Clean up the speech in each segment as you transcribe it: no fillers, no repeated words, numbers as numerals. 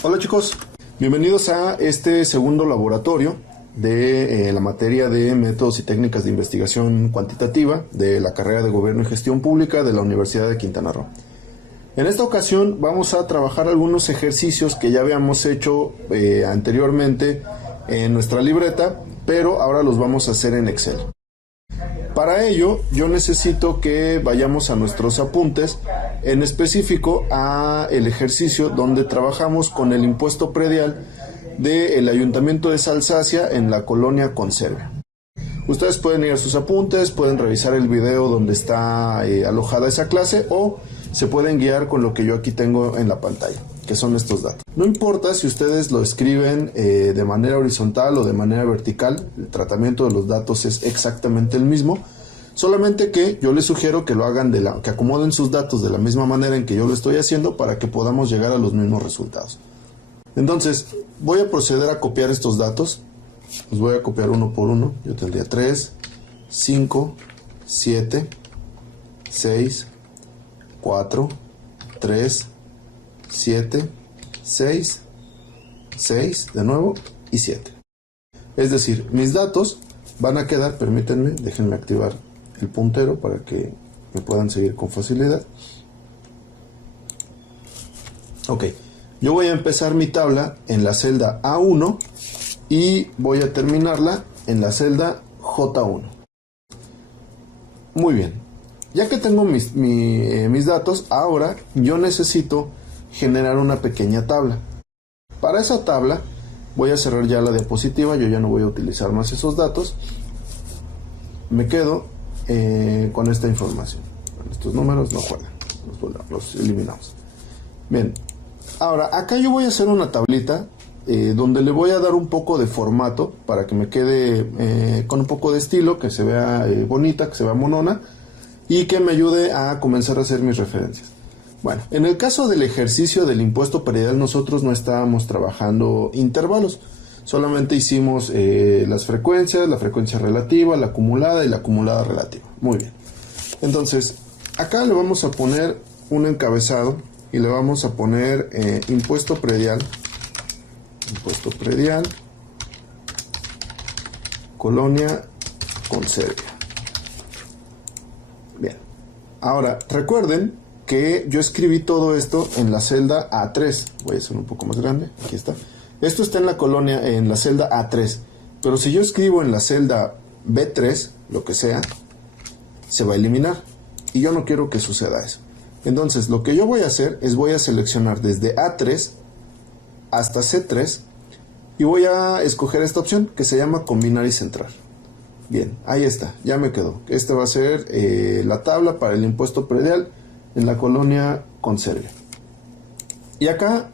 Hola chicos, bienvenidos a este segundo laboratorio de la materia de métodos y técnicas de investigación cuantitativa de la carrera de Gobierno y Gestión Pública de la Universidad de Quintana Roo. En esta ocasión vamos a trabajar algunos ejercicios que ya habíamos hecho anteriormente en nuestra libreta, pero ahora los vamos a hacer en Excel. Para ello, yo necesito que vayamos a nuestros apuntes, en específico a el ejercicio donde trabajamos con el impuesto predial del Ayuntamiento de Salsacia en la colonia Conserve. Ustedes pueden ir a sus apuntes, pueden revisar el video donde está alojada esa clase o se pueden guiar con lo que yo aquí tengo en la pantalla, que son estos datos. No importa si ustedes lo escriben de manera horizontal o de manera vertical, el tratamiento de los datos es exactamente el mismo, solamente que yo les sugiero que lo hagan que acomoden sus datos de la misma manera en que yo lo estoy haciendo para que podamos llegar a los mismos resultados. Entonces, voy a proceder a copiar estos datos. Los voy a copiar uno por uno. Yo tendría 3, 5, 7, 6, 4, 3, 7, 6, 6, de nuevo, y 7. Es decir, mis datos van a quedar, permítanme, déjenme activar el puntero para que me puedan seguir con facilidad. Ok, yo voy a empezar mi tabla en la celda A1 y voy a terminarla en la celda J1. Muy bien, ya que tengo mis datos, ahora yo necesito generar una pequeña tabla. Para esa tabla voy a cerrar ya la diapositiva, yo ya no voy a utilizar más esos datos. Me quedo con esta información. Estos números no juegan, los eliminamos. Bien, ahora acá yo voy a hacer una tablita donde le voy a dar un poco de formato para que me quede con un poco de estilo, que se vea bonita, que se vea monona y que me ayude a comenzar a hacer mis referencias. Bueno, en el caso del ejercicio del impuesto predial nosotros no estábamos trabajando intervalos, solamente hicimos las frecuencias, la frecuencia relativa, la acumulada y la acumulada relativa. Muy bien. Entonces, acá le vamos a poner un encabezado y le vamos a poner impuesto predial, colonia Conserve. Bien. Ahora, recuerden que yo escribí todo esto en la celda A3. Voy a hacer un poco más grande. Aquí está. Esto está en la colonia, en la celda A3. Pero si yo escribo en la celda B3, lo que sea, se va a eliminar. Y yo no quiero que suceda eso. Entonces, lo que yo voy a hacer es voy a seleccionar desde A3 hasta C3 y voy a escoger esta opción que se llama combinar y centrar. Bien, ahí está, ya me quedó. Esta va a ser la tabla para el impuesto predial en la colonia Conserve. Y acá,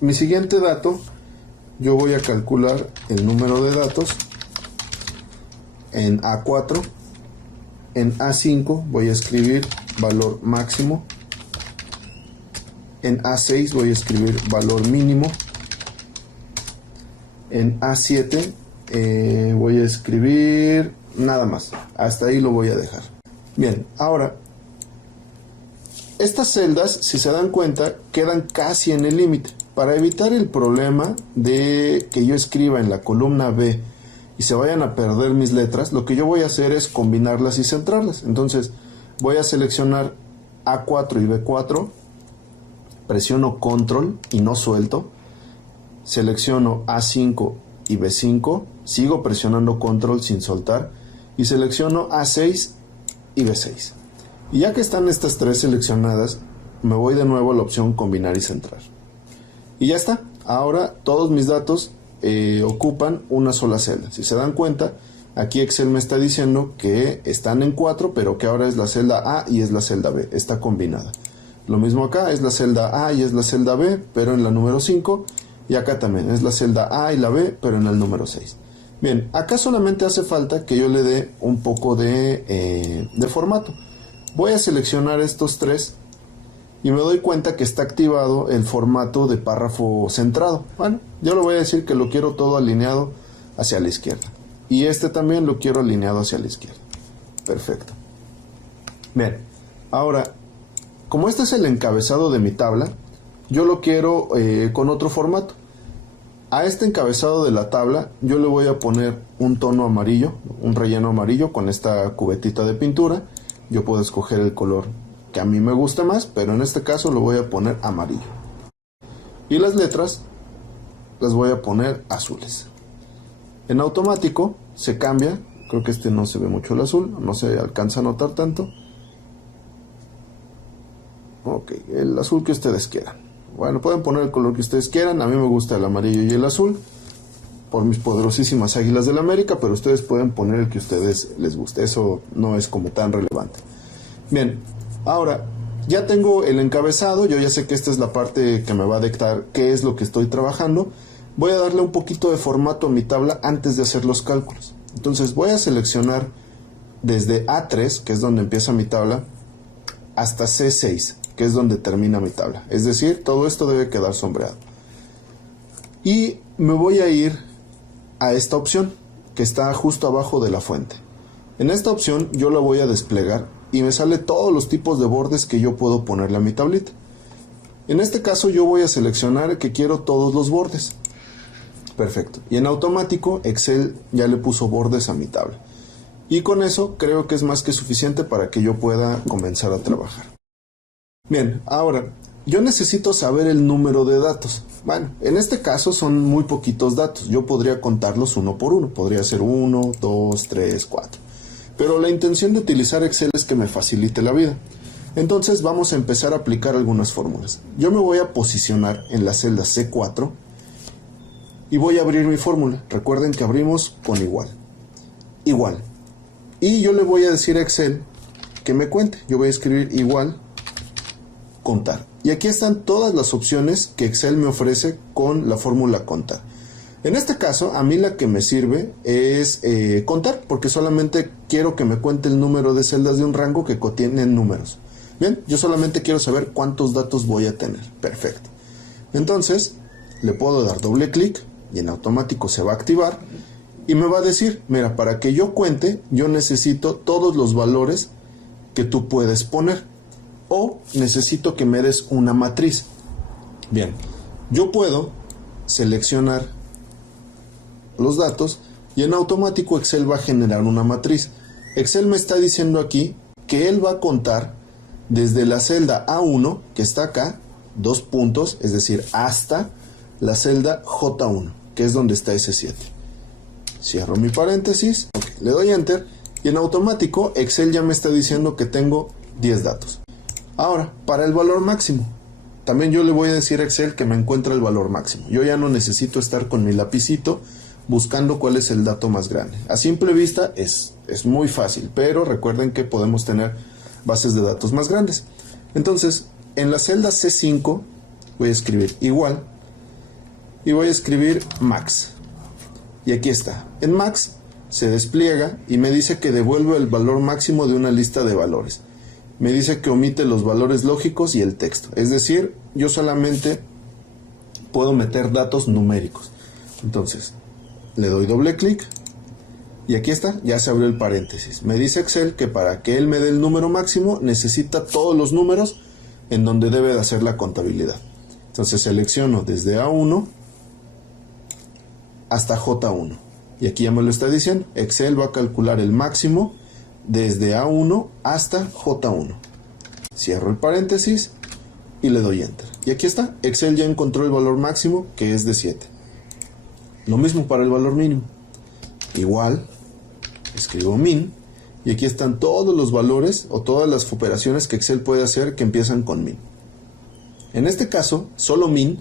mi siguiente dato, yo voy a calcular el número de datos en A4. En A5 voy a escribir valor máximo. En A6 voy a escribir valor mínimo. En A7 voy a escribir nada más. Hasta ahí lo voy a dejar. Bien, ahora, estas celdas, si se dan cuenta, quedan casi en el límite. Para evitar el problema de que yo escriba en la columna B y se vayan a perder mis letras, lo que yo voy a hacer es combinarlas y centrarlas. Entonces voy a seleccionar A4 y B4, presiono control y no suelto, selecciono A5 y B5, sigo presionando control sin soltar y selecciono A6 y B6. Y ya que están estas tres seleccionadas, me voy de nuevo a la opción combinar y centrar. Y ya está. Ahora todos mis datos ocupan una sola celda. Si se dan cuenta, aquí Excel me está diciendo que están en 4, pero que ahora es la celda A y es la celda B. Está combinada. Lo mismo acá, es la celda A y es la celda B, pero en la número 5. Y acá también es la celda A y la B, pero en el número 6. Bien, acá solamente hace falta que yo le dé un poco de formato. Voy a seleccionar estos tres y me doy cuenta que está activado el formato de párrafo centrado. Bueno, yo le voy a decir que lo quiero todo alineado hacia la izquierda. Y este también lo quiero alineado hacia la izquierda. Perfecto. Bien, ahora, como este es el encabezado de mi tabla, yo lo quiero con otro formato. A este encabezado de la tabla yo le voy a poner un tono amarillo, un relleno amarillo con esta cubetita de pintura. Yo puedo escoger el color que a mí me gusta más, pero en este caso lo voy a poner amarillo. Y las letras las voy a poner azules. En automático se cambia, creo que este no se ve mucho el azul, no se alcanza a notar tanto. Ok, el azul que ustedes quieran. Bueno, pueden poner el color que ustedes quieran. A mí me gusta el amarillo y el azul por mis poderosísimas Águilas del América, pero ustedes pueden poner el que a ustedes les guste. Eso no es como tan relevante. Bien, ahora ya tengo el encabezado. Yo ya sé que esta es la parte que me va a dictar qué es lo que estoy trabajando. Voy a darle un poquito de formato a mi tabla antes de hacer los cálculos. Entonces voy a seleccionar desde A3, que es donde empieza mi tabla, hasta C6, que es donde termina mi tabla. Es decir, todo esto debe quedar sombreado. Y me voy a ir a esta opción, que está justo abajo de la fuente. En esta opción yo la voy a desplegar y me sale todos los tipos de bordes que yo puedo ponerle a mi tablita. En este caso yo voy a seleccionar que quiero todos los bordes. Perfecto. Y en automático Excel ya le puso bordes a mi tabla. Y con eso creo que es más que suficiente para que yo pueda comenzar a trabajar. Bien, ahora, yo necesito saber el número de datos. Bueno, en este caso son muy poquitos datos. Yo podría contarlos uno por uno. Podría ser 1, 2, 3, 4. Pero la intención de utilizar Excel es que me facilite la vida. Entonces vamos a empezar a aplicar algunas fórmulas. Yo me voy a posicionar en la celda C4 y voy a abrir mi fórmula. Recuerden que abrimos con igual. Igual. Y yo le voy a decir a Excel que me cuente. Yo voy a escribir igual contar. Y aquí están todas las opciones que Excel me ofrece con la fórmula contar. En este caso, a mí la que me sirve es contar, porque solamente quiero que me cuente el número de celdas de un rango que contienen números. Bien, yo solamente quiero saber cuántos datos voy a tener. Perfecto. Entonces, le puedo dar doble clic y en automático se va a activar y me va a decir, mira, para que yo cuente, yo necesito todos los valores que tú puedes poner. O necesito que me des una matriz. Bien, yo puedo seleccionar los datos y en automático Excel va a generar una matriz. Excel me está diciendo aquí que él va a contar desde la celda A1, que está acá, 2 puntos, es decir, hasta la celda J1, que es donde está ese 7. Cierro mi paréntesis, le doy Enter y en automático Excel ya me está diciendo que tengo 10 datos. Ahora, para el valor máximo, también yo le voy a decir a Excel que me encuentre el valor máximo. Yo ya no necesito estar con mi lapicito buscando cuál es el dato más grande. A simple vista es muy fácil, pero recuerden que podemos tener bases de datos más grandes. Entonces, en la celda C5 voy a escribir igual y voy a escribir max. Y aquí está. En max se despliega y me dice que devuelve el valor máximo de una lista de valores. Me dice que omite los valores lógicos y el texto. Es decir, yo solamente puedo meter datos numéricos. Entonces, le doy doble clic y aquí está, ya se abrió el paréntesis. Me dice Excel que para que él me dé el número máximo necesita todos los números en donde debe de hacer la contabilidad. Entonces selecciono desde A1 hasta J1. Y aquí ya me lo está diciendo. Excel va a calcular el máximo desde A1 hasta J1. Cierro el paréntesis y le doy Enter. Y aquí está. Excel ya encontró el valor máximo, que es de 7. Lo mismo para el valor mínimo. Igual, escribo min. Y aquí están todos los valores o todas las operaciones que Excel puede hacer que empiezan con min. En este caso, solo min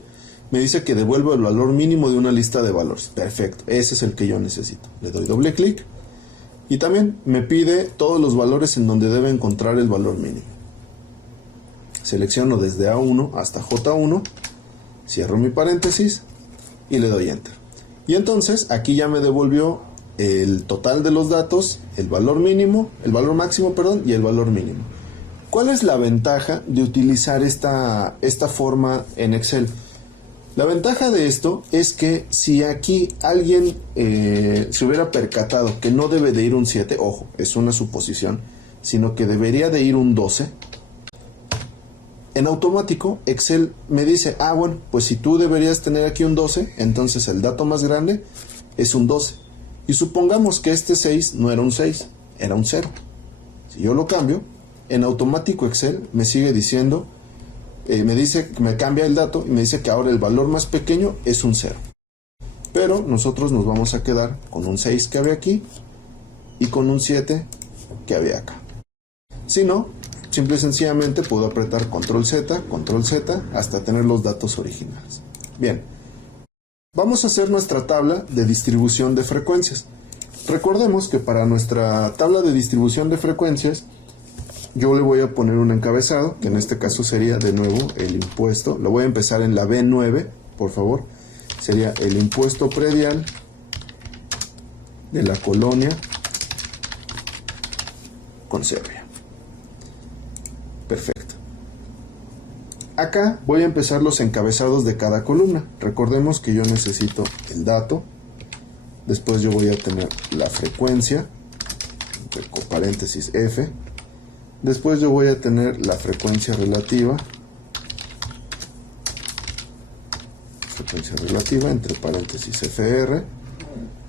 me dice que devuelvo el valor mínimo de una lista de valores. Perfecto, ese es el que yo necesito. Le doy doble clic y también me pide todos los valores en donde debe encontrar el valor mínimo. Selecciono desde A1 hasta J1, cierro mi paréntesis y le doy Enter. Y entonces aquí ya me devolvió el total de los datos, el valor mínimo, el valor máximo, perdón, y el valor mínimo. ¿Cuál es la ventaja de utilizar esta forma en Excel? La ventaja de esto es que si aquí alguien se hubiera percatado que no debe de ir un 7, ojo, es una suposición, sino que debería de ir un 12, En automático, Excel me dice, bueno, pues si tú deberías tener aquí un 12, entonces el dato más grande es un 12. Y supongamos que este 6 no era un 6, era un 0. Si yo lo cambio, en automático Excel me sigue diciendo, me cambia el dato y me dice que ahora el valor más pequeño es un 0. Pero nosotros nos vamos a quedar con un 6 que había aquí y con un 7 que había acá. Si no, simple y sencillamente puedo apretar Control Z hasta tener los datos originales. Bien, vamos a hacer nuestra tabla de distribución de frecuencias. Recordemos que para nuestra tabla de distribución de frecuencias yo le voy a poner un encabezado, que en este caso sería de nuevo el impuesto. Lo voy a empezar en la B9, por favor. Sería el impuesto predial de la colonia Conservia. Perfecto. Acá voy a empezar los encabezados de cada columna. Recordemos que yo necesito el dato. Después yo voy a tener la frecuencia, entre paréntesis F. Después yo voy a tener la frecuencia relativa, entre paréntesis FR.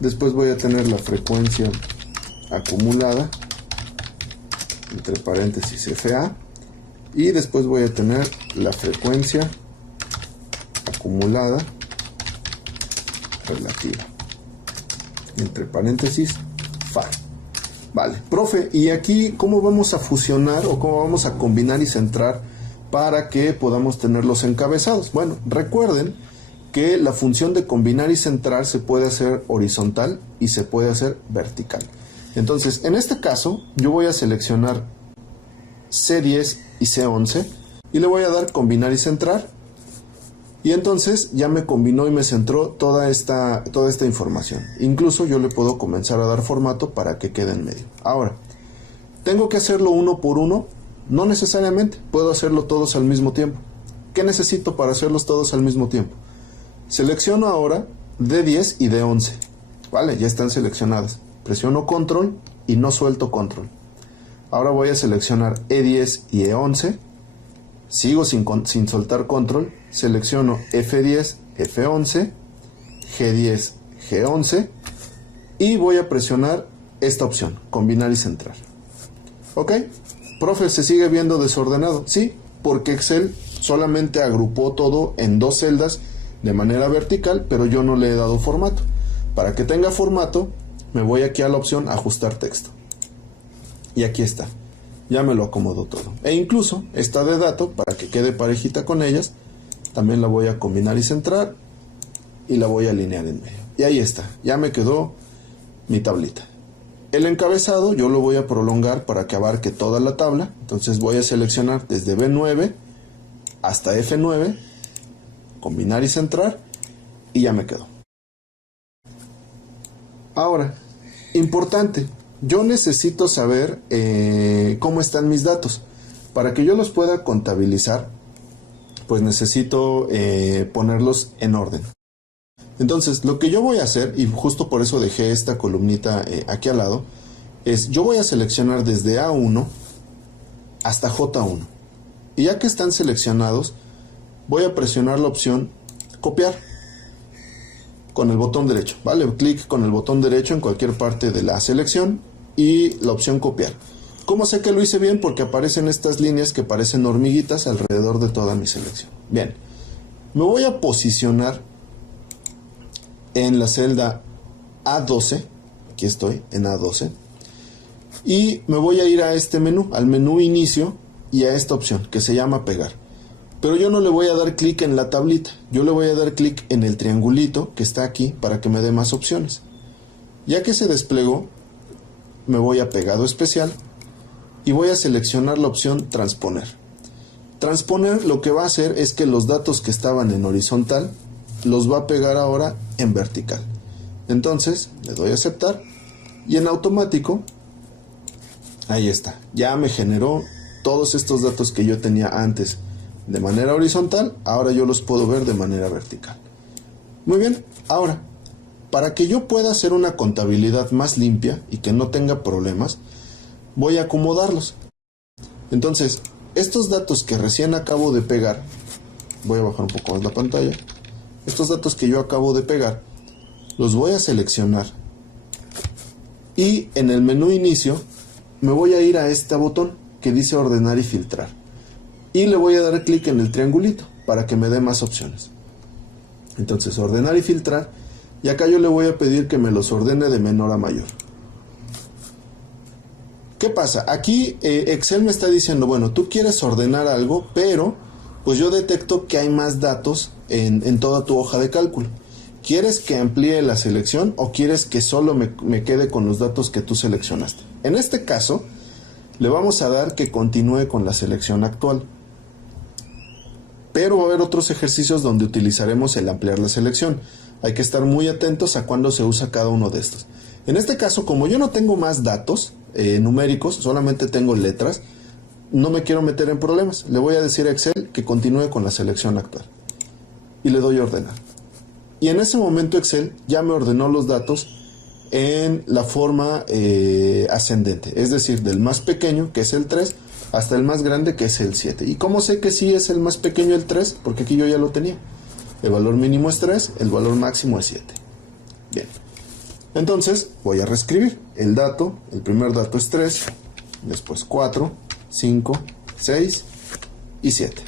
Después voy a tener la frecuencia acumulada, entre paréntesis FA. Y después voy a tener la frecuencia acumulada relativa, entre paréntesis FA. Vale, profe, ¿y aquí cómo vamos a fusionar o cómo vamos a combinar y centrar para que podamos tener los encabezados? Bueno, recuerden que la función de combinar y centrar se puede hacer horizontal y se puede hacer vertical. Entonces, en este caso, yo voy a seleccionar C10 y C11 y le voy a dar combinar y centrar, y entonces ya me combinó y me centró toda esta información. Incluso yo le puedo comenzar a dar formato para que quede en medio. Ahora, ¿tengo que hacerlo uno por uno? No necesariamente, puedo hacerlo todos al mismo tiempo. ¿Qué necesito para hacerlos todos al mismo tiempo? Selecciono ahora D10 y D11. Vale, ya están seleccionadas. Presiono control y no suelto control. Ahora voy a seleccionar E10 y E11. Sigo sin soltar control. Selecciono F10, F11, G10, G11. Y voy a presionar esta opción, combinar y centrar. ¿Ok? Profe, ¿se sigue viendo desordenado? Sí, porque Excel solamente agrupó todo en dos celdas de manera vertical, pero yo no le he dado formato. Para que tenga formato, me voy aquí a la opción ajustar texto. Y aquí está. Ya me lo acomodo todo. E incluso esta de dato, para que quede parejita con ellas, también la voy a combinar y centrar y la voy a alinear en medio. Y ahí está. Ya me quedó mi tablita. El encabezado yo lo voy a prolongar para que abarque toda la tabla. Entonces voy a seleccionar desde B9 hasta F9, combinar y centrar, y ya me quedó. Ahora, importante, yo necesito saber cómo están mis datos. Para que yo los pueda contabilizar, pues necesito ponerlos en orden. Entonces, lo que yo voy a hacer, y justo por eso dejé esta columnita aquí al lado, es yo voy a seleccionar desde A1 hasta J1. Y ya que están seleccionados, voy a presionar la opción copiar con el botón derecho, ¿vale? Clic con el botón derecho en cualquier parte de la selección y la opción copiar. ¿Cómo sé que lo hice bien? Porque aparecen estas líneas que parecen hormiguitas alrededor de toda mi selección. Bien, me voy a posicionar en la celda A12, aquí estoy en A12, y me voy a ir a este menú, al menú inicio, y a esta opción que se llama pegar. Pero yo no le voy a dar clic en la tablita, yo le voy a dar clic en el triangulito que está aquí para que me dé más opciones. Ya que se desplegó, me voy a pegado especial y voy a seleccionar la opción transponer. Transponer lo que va a hacer es que los datos que estaban en horizontal los va a pegar ahora en vertical. Entonces le doy a aceptar y en automático, ahí está, ya me generó todos estos datos que yo tenía antes de manera horizontal, ahora yo los puedo ver de manera vertical. Muy bien, ahora, para que yo pueda hacer una contabilidad más limpia y que no tenga problemas, voy a acomodarlos. Entonces, estos datos que recién acabo de pegar, voy a bajar un poco más la pantalla, estos datos que yo acabo de pegar, los voy a seleccionar y en el menú inicio me voy a ir a este botón que dice ordenar y filtrar y le voy a dar clic en el triangulito para que me dé más opciones. Entonces ordenar y filtrar, y acá yo le voy a pedir que me los ordene de menor a mayor. ¿Qué pasa? Aquí Excel me está diciendo, bueno, tú quieres ordenar algo, pero pues yo detecto que hay más datos en toda tu hoja de cálculo. ¿Quieres que amplíe la selección o quieres que solo me quede con los datos que tú seleccionaste? En este caso, le vamos a dar que continúe con la selección actual. Pero va a haber otros ejercicios donde utilizaremos el ampliar la selección. Hay que estar muy atentos a cuándo se usa cada uno de estos. En este caso, como yo no tengo más datos numéricos, solamente tengo letras, no me quiero meter en problemas. Le voy a decir a Excel que continúe con la selección actual. Y le doy a ordenar. Y en ese momento Excel ya me ordenó los datos en la forma ascendente. Es decir, del más pequeño, que es el 3, hasta el más grande, que es el 7. ¿Y cómo sé que sí es el más pequeño el 3? Porque aquí yo ya lo tenía. El valor mínimo es 3, el valor máximo es 7. Bien. Entonces voy a reescribir el dato. El primer dato es 3, después 4, 5, 6 y 7.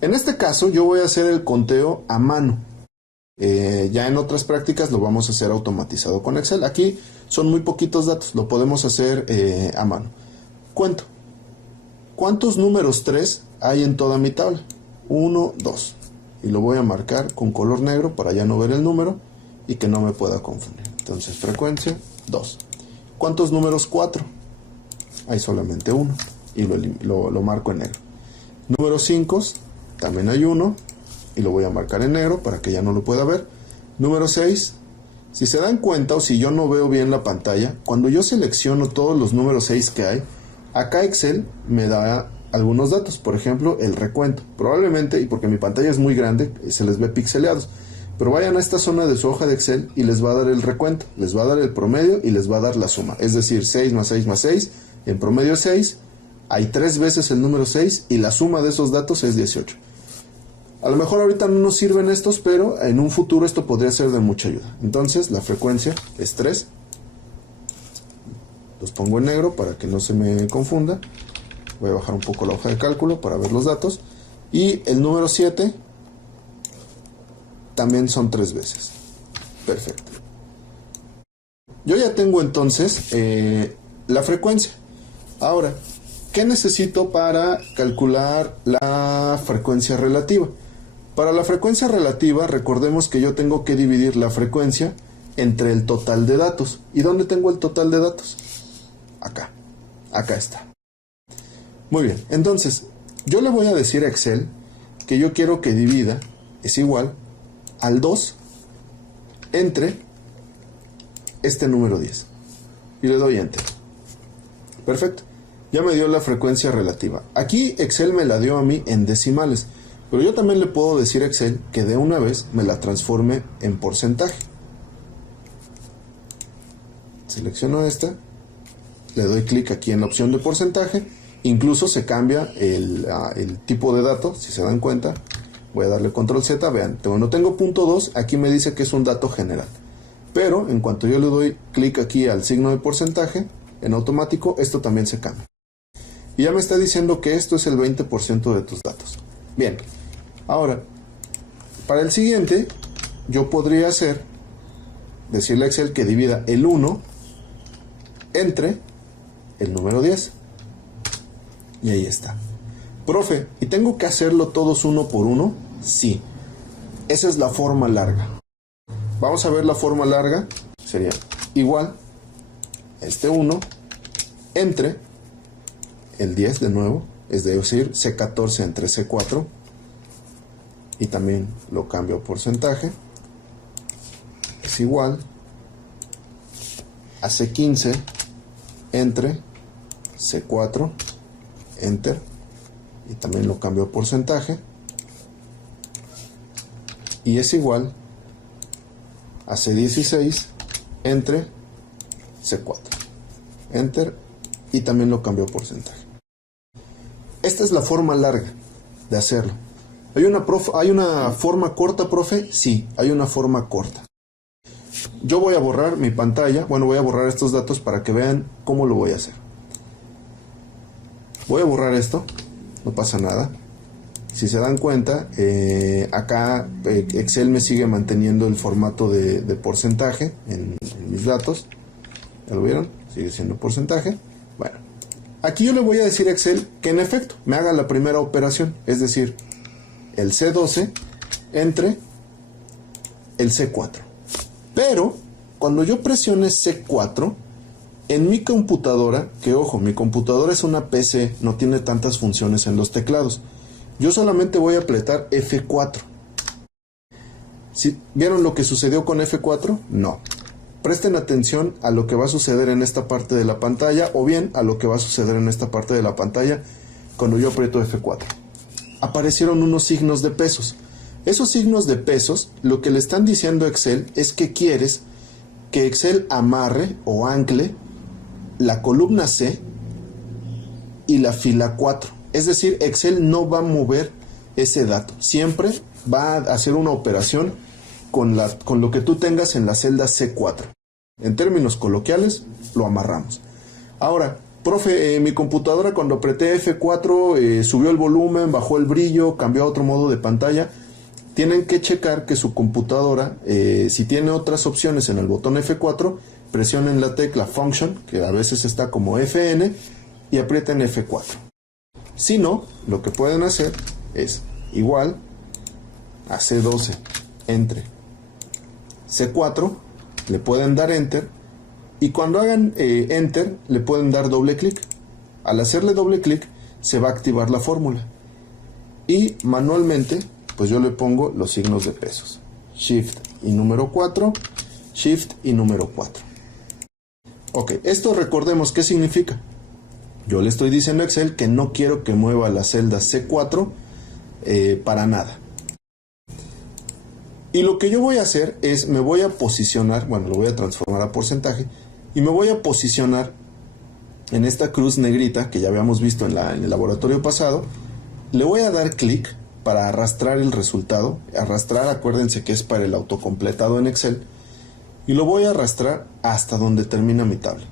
En este caso yo voy a hacer el conteo a mano. Ya en otras prácticas lo vamos a hacer automatizado con Excel. Aquí son muy poquitos datos, lo podemos hacer a mano. Cuento. ¿Cuántos números 3 hay en toda mi tabla? 1, 2. Y lo voy a marcar con color negro para ya no ver el número y que no me pueda confundir. Entonces, frecuencia 2. ¿Cuántos números 4? Hay solamente uno y lo marco en negro. Números 5, también hay uno y lo voy a marcar en negro para que ya no lo pueda ver. Número 6. Si se dan cuenta o si yo no veo bien la pantalla, cuando yo selecciono todos los números 6 que hay, acá Excel me da algunos datos, por ejemplo el recuento. Probablemente, y porque mi pantalla es muy grande, se les ve pixeleados, pero vayan a esta zona de su hoja de Excel y les va a dar el recuento, les va a dar el promedio y les va a dar la suma. Es decir, 6 más 6 más 6, en promedio es 6, hay 3 veces el número 6 y la suma de esos datos es 18. A lo mejor ahorita no nos sirven estos, pero en un futuro esto podría ser de mucha ayuda. Entonces la frecuencia es 3. Los pongo en negro para que no se me confunda. Voy a bajar un poco la hoja de cálculo para ver los datos. Y el número 7 también son 3 veces. Perfecto. Yo ya tengo entonces la frecuencia. Ahora, ¿qué necesito para calcular la frecuencia relativa? Para la frecuencia relativa, recordemos que yo tengo que dividir la frecuencia entre el total de datos. ¿Y dónde tengo el total de datos? Acá. Acá está. Muy bien. Entonces, yo le voy a decir a Excel que yo quiero que divida es igual al 2 entre este número 10. Y le doy Enter. Perfecto. Ya me dio la frecuencia relativa. Aquí Excel me la dio a mí en decimales. Pero yo también le puedo decir a Excel que de una vez me la transforme en porcentaje. Selecciono esta, le doy clic aquí en la opción de porcentaje, incluso se cambia el tipo de dato, si se dan cuenta. Voy a darle control Z, vean, no tengo punto 2, aquí me dice que es un dato general. Pero en cuanto yo le doy clic aquí al signo de porcentaje, en automático esto también se cambia. Y ya me está diciendo que esto es el 20% de tus datos. Bien, ahora, para el siguiente, yo podría decirle a Excel que divida el 1 entre el número 10. Y ahí está. Profe, ¿y tengo que hacerlo todos uno por uno? Sí. Esa es la forma larga. Vamos a ver la forma larga. Sería igual este 1 entre el 10 de nuevo. Es decir, C14 entre C4. Y también lo cambio a porcentaje. Es igual a C15 entre C4. Enter. Y también lo cambio a porcentaje. Y es igual a C16 entre C4. Enter. Y también lo cambio a porcentaje. Esta es la forma larga de hacerlo. ¿Hay una forma corta, profe? Sí, hay una forma corta. Yo voy a borrar mi pantalla. Bueno, voy a borrar estos datos para que vean cómo lo voy a hacer. Voy a borrar esto, no pasa nada. Si se dan cuenta, acá Excel me sigue manteniendo el formato de porcentaje en mis datos. ¿Ya lo vieron? Sigue siendo porcentaje. Bueno, aquí yo le voy a decir a Excel que en efecto me haga la primera operación, es decir, el C12 entre el C4. Pero cuando yo presione C4, en mi computadora, que ojo, mi computadora es una PC, no tiene tantas funciones en los teclados. Yo solamente voy a apretar F4. ¿Sí? ¿Vieron lo que sucedió con F4? No. Presten atención a lo que va a suceder en esta parte de la pantalla, o bien a lo que va a suceder en esta parte de la pantalla cuando yo aprieto F4. Aparecieron unos signos de pesos. Esos signos de pesos, lo que le están diciendo a Excel es que quieres que Excel amarre o ancle la columna C y la fila 4. Es decir, Excel no va a mover ese dato. Siempre va a hacer una operación con lo que tú tengas en la celda C4. En términos coloquiales, lo amarramos. Ahora, profe, mi computadora cuando apreté F4 subió el volumen, bajó el brillo, cambió a otro modo de pantalla. Tienen que checar que su computadora, si tiene otras opciones en el botón F4, presionen la tecla Function, que a veces está como FN, y aprieten F4. Si no, lo que pueden hacer es igual a C12 entre C4, le pueden dar Enter, y cuando hagan Enter, le pueden dar doble clic. Al hacerle doble clic, se va a activar la fórmula. Y manualmente, pues yo le pongo los signos de pesos. Shift y número 4, Shift y número 4. Ok, esto recordemos qué significa. Yo le estoy diciendo a Excel que no quiero que mueva la celda C4 para nada. Y lo que yo voy a hacer es, me voy a posicionar, bueno, lo voy a transformar a porcentaje, y me voy a posicionar en esta cruz negrita que ya habíamos visto en el laboratorio pasado. Le voy a dar clic para arrastrar el resultado. Arrastrar, acuérdense que es para el autocompletado en Excel. Y lo voy a arrastrar hasta donde termina mi tabla.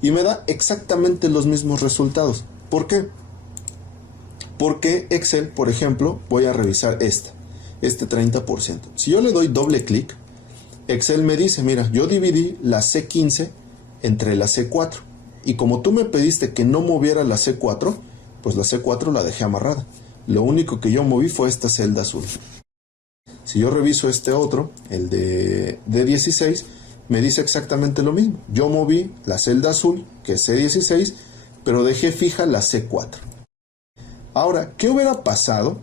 Y me da exactamente los mismos resultados. ¿Por qué? Porque Excel, por ejemplo, voy a revisar este 30%. Si yo le doy doble clic, Excel me dice, mira, yo dividí la C15 entre la C4. Y como tú me pediste que no moviera la C4, pues la C4 la dejé amarrada. Lo único que yo moví fue esta celda azul. Si yo reviso este otro, el de D16, me dice exactamente lo mismo. Yo moví la celda azul, que es C16, pero dejé fija la C4. Ahora, ¿qué hubiera pasado?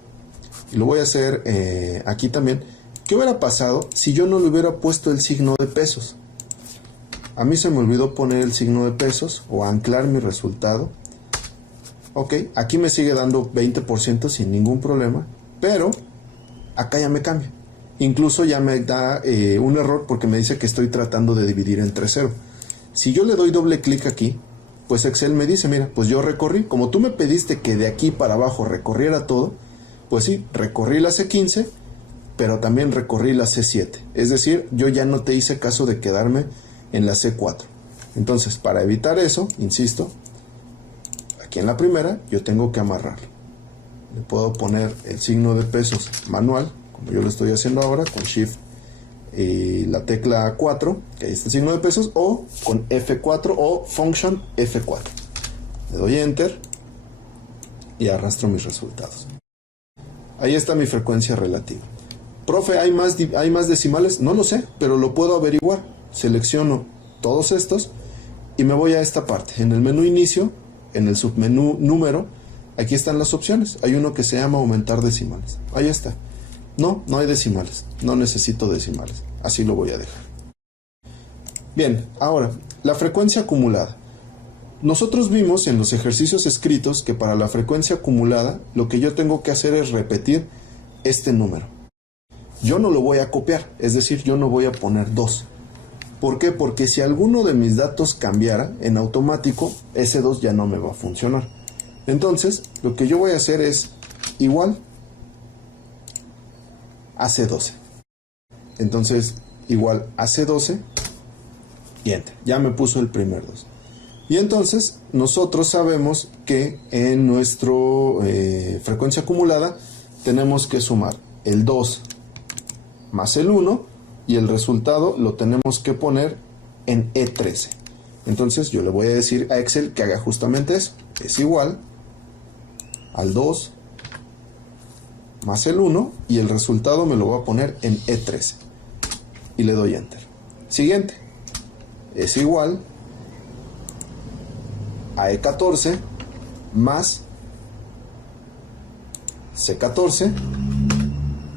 Y lo voy a hacer aquí también. ¿Qué hubiera pasado si yo no le hubiera puesto el signo de pesos? A mí se me olvidó poner el signo de pesos o anclar mi resultado. Ok, aquí me sigue dando 20% sin ningún problema, pero acá ya me cambia. Incluso ya me da un error porque me dice que estoy tratando de dividir entre 0. Si yo le doy doble clic aquí, pues Excel me dice, mira, pues yo recorrí. Como tú me pediste que de aquí para abajo recorriera todo, pues sí, recorrí la C15, pero también recorrí la C7. Es decir, yo ya no te hice caso de quedarme en la C4. Entonces, para evitar eso, insisto, aquí en la primera yo tengo que amarrarlo. Le puedo poner el signo de pesos manual, como yo lo estoy haciendo ahora, con Shift y la tecla 4, que ahí está el signo de pesos, o con F4 o Function F4. Le doy Enter y arrastro mis resultados. Ahí está mi frecuencia relativa. Profe, ¿hay más decimales? No lo sé, pero lo puedo averiguar. Selecciono todos estos y me voy a esta parte. En el menú inicio, en el submenú número, aquí están las opciones. Hay uno que se llama aumentar decimales. Ahí está. No hay decimales. No necesito decimales. Así lo voy a dejar. Bien, ahora, la frecuencia acumulada. Nosotros vimos en los ejercicios escritos que para la frecuencia acumulada lo que yo tengo que hacer es repetir este número. Yo no lo voy a copiar, es decir, yo no voy a poner 2. ¿Por qué? Porque si alguno de mis datos cambiara, en automático ese 2 ya no me va a funcionar. Entonces, lo que yo voy a hacer es igual a C12. Entonces, igual a C12 y Enter. Ya me puso el primer 2. Y entonces, nosotros sabemos que en nuestra frecuencia acumulada tenemos que sumar el 2 más el 1 y el resultado lo tenemos que poner en E13. Entonces, yo le voy a decir a Excel que haga justamente eso. Es igual al 2 más el 1 y el resultado me lo voy a poner en E13 y le doy Enter. Siguiente es igual a E14 más C14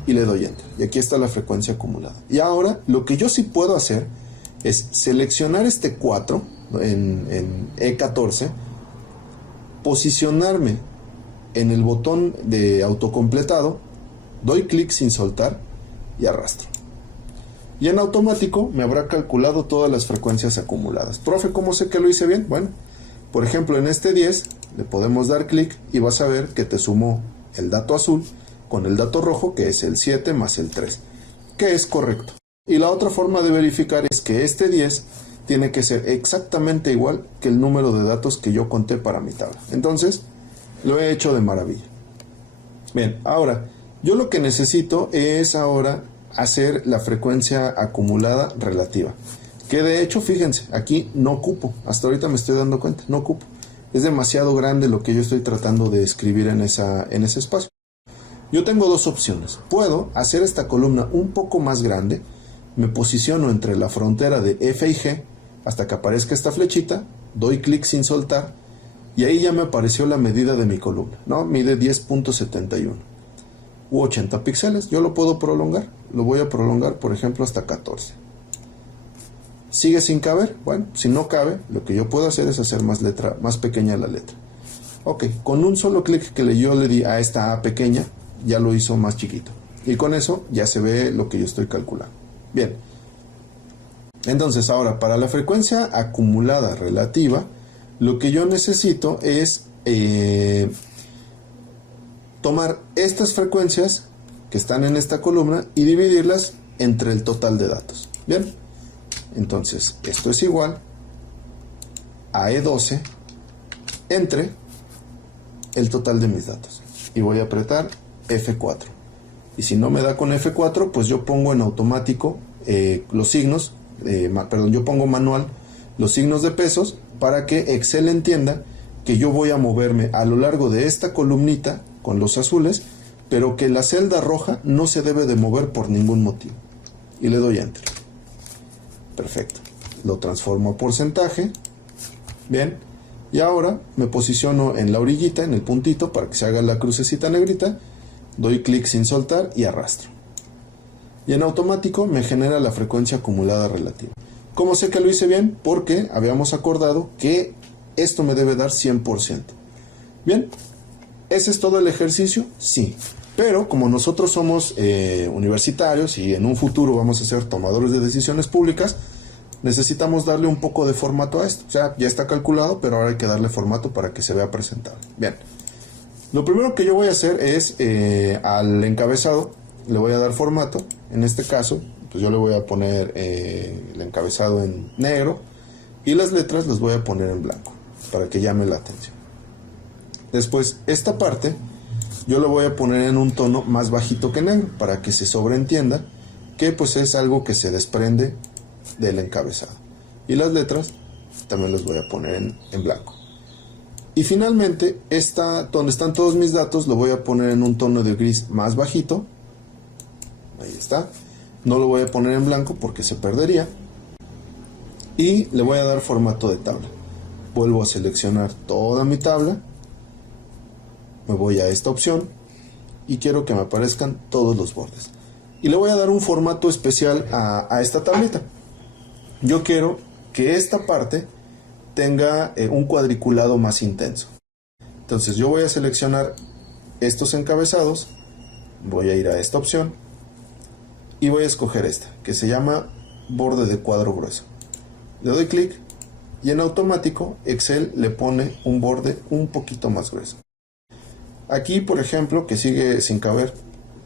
y le doy Enter. Y aquí está la frecuencia acumulada. Y ahora lo que yo sí puedo hacer es seleccionar este 4 en E14, posicionarme en el botón de autocompletado, doy clic sin soltar y arrastro. Y en automático me habrá calculado todas las frecuencias acumuladas. Profe, ¿cómo sé que lo hice bien? Bueno, por ejemplo, en este 10 le podemos dar clic y vas a ver que te sumó el dato azul con el dato rojo, que es el 7 más el 3, que es correcto. Y la otra forma de verificar es que este 10 tiene que ser exactamente igual que el número de datos que yo conté para mi tabla. Entonces, lo he hecho de maravilla. Bien, ahora, yo lo que necesito es ahora hacer la frecuencia acumulada relativa. Que de hecho, fíjense, aquí no ocupo. Hasta ahorita me estoy dando cuenta, no ocupo. Es demasiado grande lo que yo estoy tratando de escribir en ese espacio. Yo tengo dos opciones. Puedo hacer esta columna un poco más grande. Me posiciono entre la frontera de F y G hasta que aparezca esta flechita. Doy clic sin soltar. Y ahí ya me apareció la medida de mi columna, ¿no? Mide 10.71 u 80 píxeles. Yo lo puedo prolongar. Lo voy a prolongar, por ejemplo, hasta 14. ¿Sigue sin caber? Bueno, si no cabe, lo que yo puedo hacer es hacer más pequeña la letra. Ok, con un solo clic que yo le di a esta A pequeña, ya lo hizo más chiquito. Y con eso ya se ve lo que yo estoy calculando. Bien. Entonces, ahora, para la frecuencia acumulada relativa, lo que yo necesito es tomar estas frecuencias que están en esta columna y dividirlas entre el total de datos. Bien, entonces esto es igual a E12 entre el total de mis datos. Y voy a apretar F4. Y si no me da con F4, pues yo pongo en automático los signos, yo pongo manual los signos de pesos para que Excel entienda que yo voy a moverme a lo largo de esta columnita con los azules, pero que la celda roja no se debe de mover por ningún motivo. Y le doy Enter. Perfecto. Lo transformo a porcentaje. Bien. Y ahora me posiciono en la orillita, en el puntito, para que se haga la crucecita negrita. Doy clic sin soltar y arrastro. Y en automático me genera la frecuencia acumulada relativa. ¿Cómo sé que lo hice bien? Porque habíamos acordado que esto me debe dar 100%. Bien, ¿ese es todo el ejercicio? Sí. Pero como nosotros somos universitarios y en un futuro vamos a ser tomadores de decisiones públicas, necesitamos darle un poco de formato a esto. O sea, ya está calculado, pero ahora hay que darle formato para que se vea presentable. Bien. Lo primero que yo voy a hacer es al encabezado le voy a dar formato. En este caso, pues yo le voy a poner el encabezado en negro y las letras las voy a poner en blanco para que llame la atención. Después, esta parte yo lo voy a poner en un tono más bajito que negro para que se sobreentienda que pues es algo que se desprende del encabezado. Y las letras también las voy a poner en blanco. Y finalmente, donde están todos mis datos, lo voy a poner en un tono de gris más bajito. Ahí está. No lo voy a poner en blanco porque se perdería. Y le voy a dar formato de tabla. Vuelvo a seleccionar toda mi tabla. Me voy a esta opción y quiero que me aparezcan todos los bordes. Y le voy a dar un formato especial a esta tablita. Yo quiero que esta parte tenga un cuadriculado más intenso. Entonces yo voy a seleccionar estos encabezados, voy a ir a esta opción y voy a escoger esta, que se llama borde de cuadro grueso. Le doy clic y en automático Excel le pone un borde un poquito más grueso. Aquí, por ejemplo, que sigue sin caber,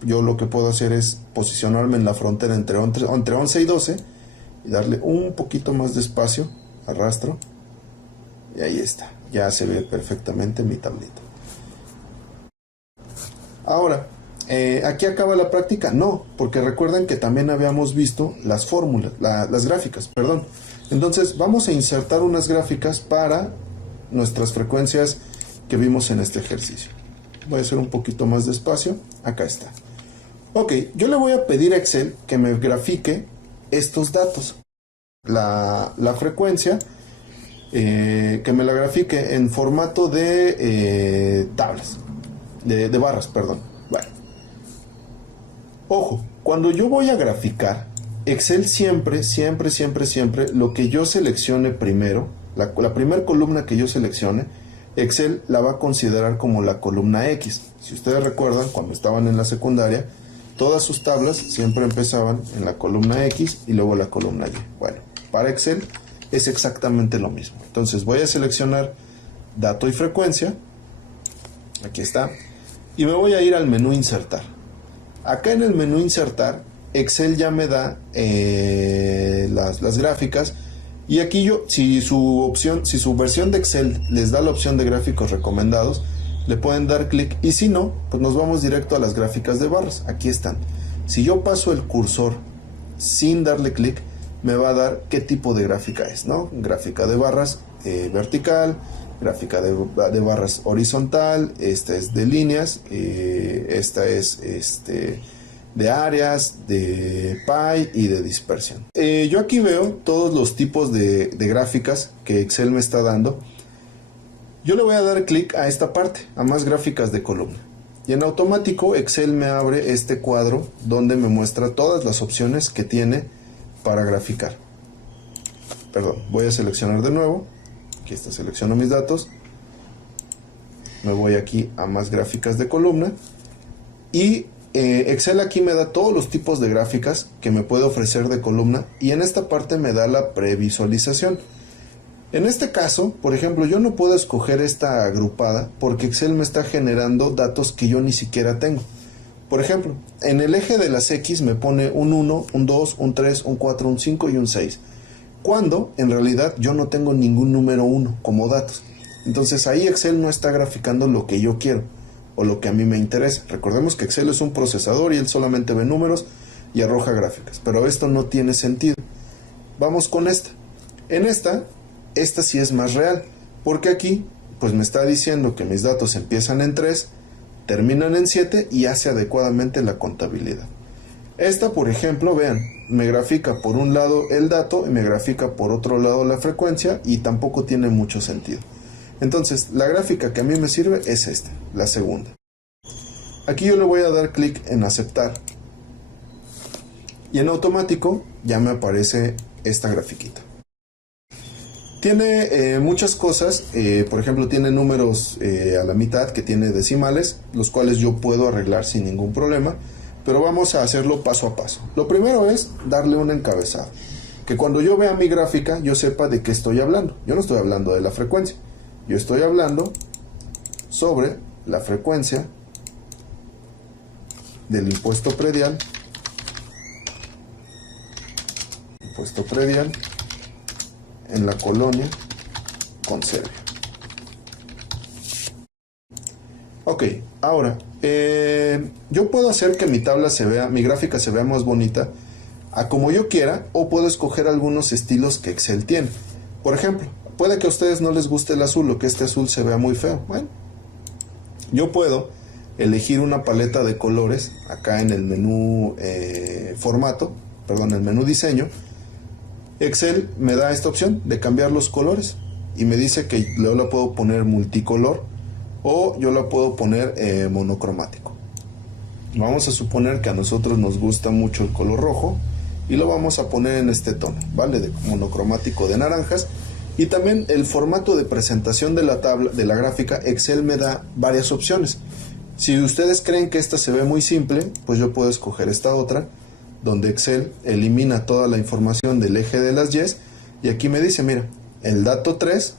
yo lo que puedo hacer es posicionarme en la frontera entre 11 y 12 y darle un poquito más de espacio, arrastro, y ahí está, ya se ve perfectamente mi tablita. Ahora, ¿aquí acaba la práctica? No, porque recuerden que también habíamos visto las fórmulas, las gráficas, perdón. Entonces vamos a insertar unas gráficas para nuestras frecuencias que vimos en este ejercicio. Voy a hacer un poquito más de espacio, acá está. Ok, yo le voy a pedir a Excel que me grafique estos datos. La frecuencia, que me la grafique en formato de tablas, de barras, perdón. Bueno. Ojo, cuando yo voy a graficar, Excel siempre, lo que yo seleccione primero, la primera columna que yo seleccione, Excel la va a considerar como la columna X. Si ustedes recuerdan, cuando estaban en la secundaria, todas sus tablas siempre empezaban en la columna X y luego la columna Y. Bueno, para Excel es exactamente lo mismo. Entonces voy a seleccionar dato y frecuencia, aquí está, y me voy a ir al menú insertar. Acá en el menú insertar, Excel ya me da las gráficas, y aquí yo, si su versión de Excel les da la opción de gráficos recomendados, le pueden dar clic, y si no, pues nos vamos directo a las gráficas de barras. Aquí están. Si yo paso el cursor sin darle clic, me va a dar qué tipo de gráfica es, ¿no? Gráfica de barras vertical, gráfica de barras horizontal, esta es de líneas, esta es de áreas, de pie y de dispersión. Yo aquí veo todos los tipos de gráficas que Excel me está dando. Yo le voy a dar clic a esta parte, a más gráficas de columna. Y en automático Excel me abre este cuadro donde me muestra todas las opciones que tiene para graficar. Perdón, voy a seleccionar de nuevo. Aquí está, selecciono mis datos. Me voy aquí a más gráficas de columna. Y Excel aquí me da todos los tipos de gráficas que me puede ofrecer de columna. Y en esta parte me da la previsualización. En este caso, por ejemplo, yo no puedo escoger esta agrupada porque Excel me está generando datos que yo ni siquiera tengo. Por ejemplo, en el eje de las X me pone un 1, un 2, un 3, un 4, un 5 y un 6. Cuando en realidad yo no tengo ningún número 1 como datos. Entonces ahí Excel no está graficando lo que yo quiero o lo que a mí me interesa. Recordemos que Excel es un procesador y él solamente ve números y arroja gráficas. Pero esto no tiene sentido. Vamos con esta. En esta sí es más real. Porque aquí pues me está diciendo que mis datos empiezan en 3, terminan en 7 y hace adecuadamente la contabilidad. Esta, por ejemplo, vean, me grafica por un lado el dato y me grafica por otro lado la frecuencia y tampoco tiene mucho sentido. Entonces, la gráfica que a mí me sirve es esta, la segunda. Aquí yo le voy a dar clic en aceptar y en automático ya me aparece esta grafiquita. Tiene muchas cosas, por ejemplo tiene números a la mitad que tiene decimales, los cuales yo puedo arreglar sin ningún problema, pero vamos a hacerlo paso a paso. Lo primero es darle un encabezado, que cuando yo vea mi gráfica yo sepa de qué estoy hablando. Yo no estoy hablando de la frecuencia, yo estoy hablando sobre la frecuencia del impuesto predial en la colonia Conserje. Ok, ahora yo puedo hacer que mi tabla mi gráfica se vea más bonita a como yo quiera, o puedo escoger algunos estilos que Excel tiene. Por ejemplo, puede que a ustedes no les guste el azul o que este azul se vea muy feo. Bueno, yo puedo elegir una paleta de colores acá en el menú el menú diseño. Excel me da esta opción de cambiar los colores y me dice que yo la puedo poner multicolor o yo la puedo poner monocromático. Vamos a suponer que a nosotros nos gusta mucho el color rojo y lo vamos a poner en este tono, ¿vale? De monocromático de naranjas. Y también el formato de presentación de la tabla, de la gráfica, Excel me da varias opciones. Si ustedes creen que esta se ve muy simple, pues yo puedo escoger esta otra, donde Excel elimina toda la información del eje de las Y, y aquí me dice, mira, el dato 3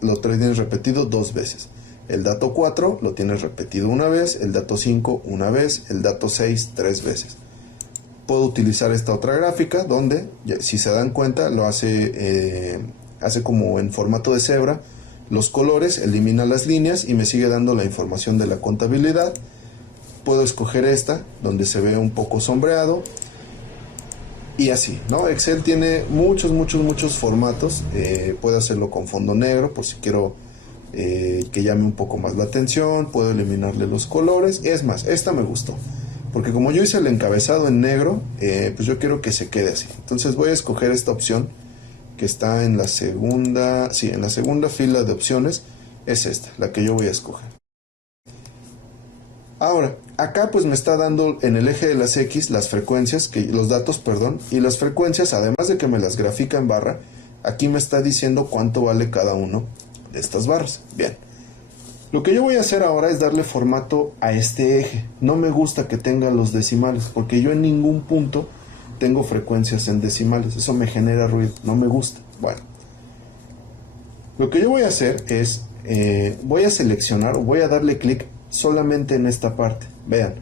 lo tienes repetido 2 veces. El dato 4 lo tienes repetido una vez, el dato 5 una vez, el dato 6 3 veces. Puedo utilizar esta otra gráfica donde, si se dan cuenta, lo hace como en formato de cebra, los colores, elimina las líneas y me sigue dando la información de la contabilidad. Puedo escoger esta, donde se ve un poco sombreado, y así, ¿no? Excel tiene muchos formatos. Puedo hacerlo con fondo negro, por si quiero que llame un poco más la atención. Puedo eliminarle los colores. Es más, esta me gustó, porque como yo hice el encabezado en negro, pues yo quiero que se quede así. Entonces voy a escoger esta opción, que está en la segunda, sí, en la segunda fila de opciones. Es esta, la que yo voy a escoger. Ahora, acá pues me está dando en el eje de las X las frecuencias, los datos, perdón, y las frecuencias, además de que me las grafica en barra, aquí me está diciendo cuánto vale cada uno de estas barras. Bien, lo que yo voy a hacer ahora es darle formato a este eje. No me gusta que tenga los decimales, porque yo en ningún punto tengo frecuencias en decimales. Eso me genera ruido, no me gusta. Bueno, lo que yo voy a hacer es, voy a seleccionar, o voy a darle clic solamente en esta parte. Vean,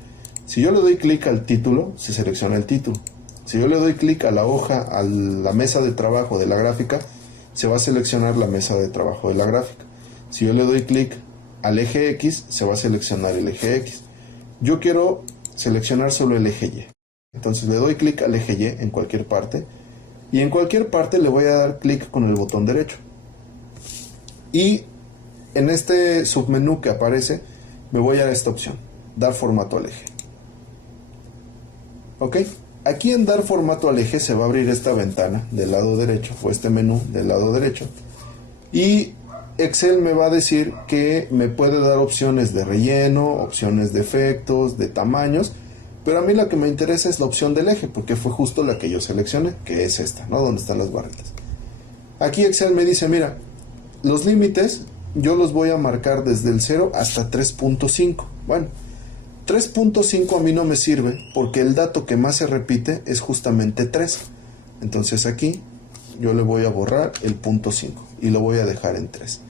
si yo le doy clic al título, se selecciona el título. Si yo le doy clic a la hoja, a la mesa de trabajo de la gráfica, se va a seleccionar la mesa de trabajo de la gráfica. Si yo le doy clic al eje X, se va a seleccionar el eje X. Yo quiero seleccionar solo el eje Y. Entonces le doy clic al eje Y en cualquier parte, y en cualquier parte le voy a dar clic con el botón derecho. Y en este submenú que aparece, me voy a esta opción, dar formato al eje. Ok, aquí en dar formato al eje se va a abrir esta ventana del lado derecho, o este menú del lado derecho, y Excel me va a decir que me puede dar opciones de relleno, opciones de efectos, de tamaños, pero a mí la que me interesa es la opción del eje, porque fue justo la que yo seleccioné, que es esta, ¿no? Donde están las barritas. Aquí Excel me dice, mira, los límites yo los voy a marcar desde el 0 hasta 3.5. Bueno, 3.5 a mí no me sirve porque el dato que más se repite es justamente 3. Entonces aquí yo le voy a borrar el punto 5 y lo voy a dejar en 3.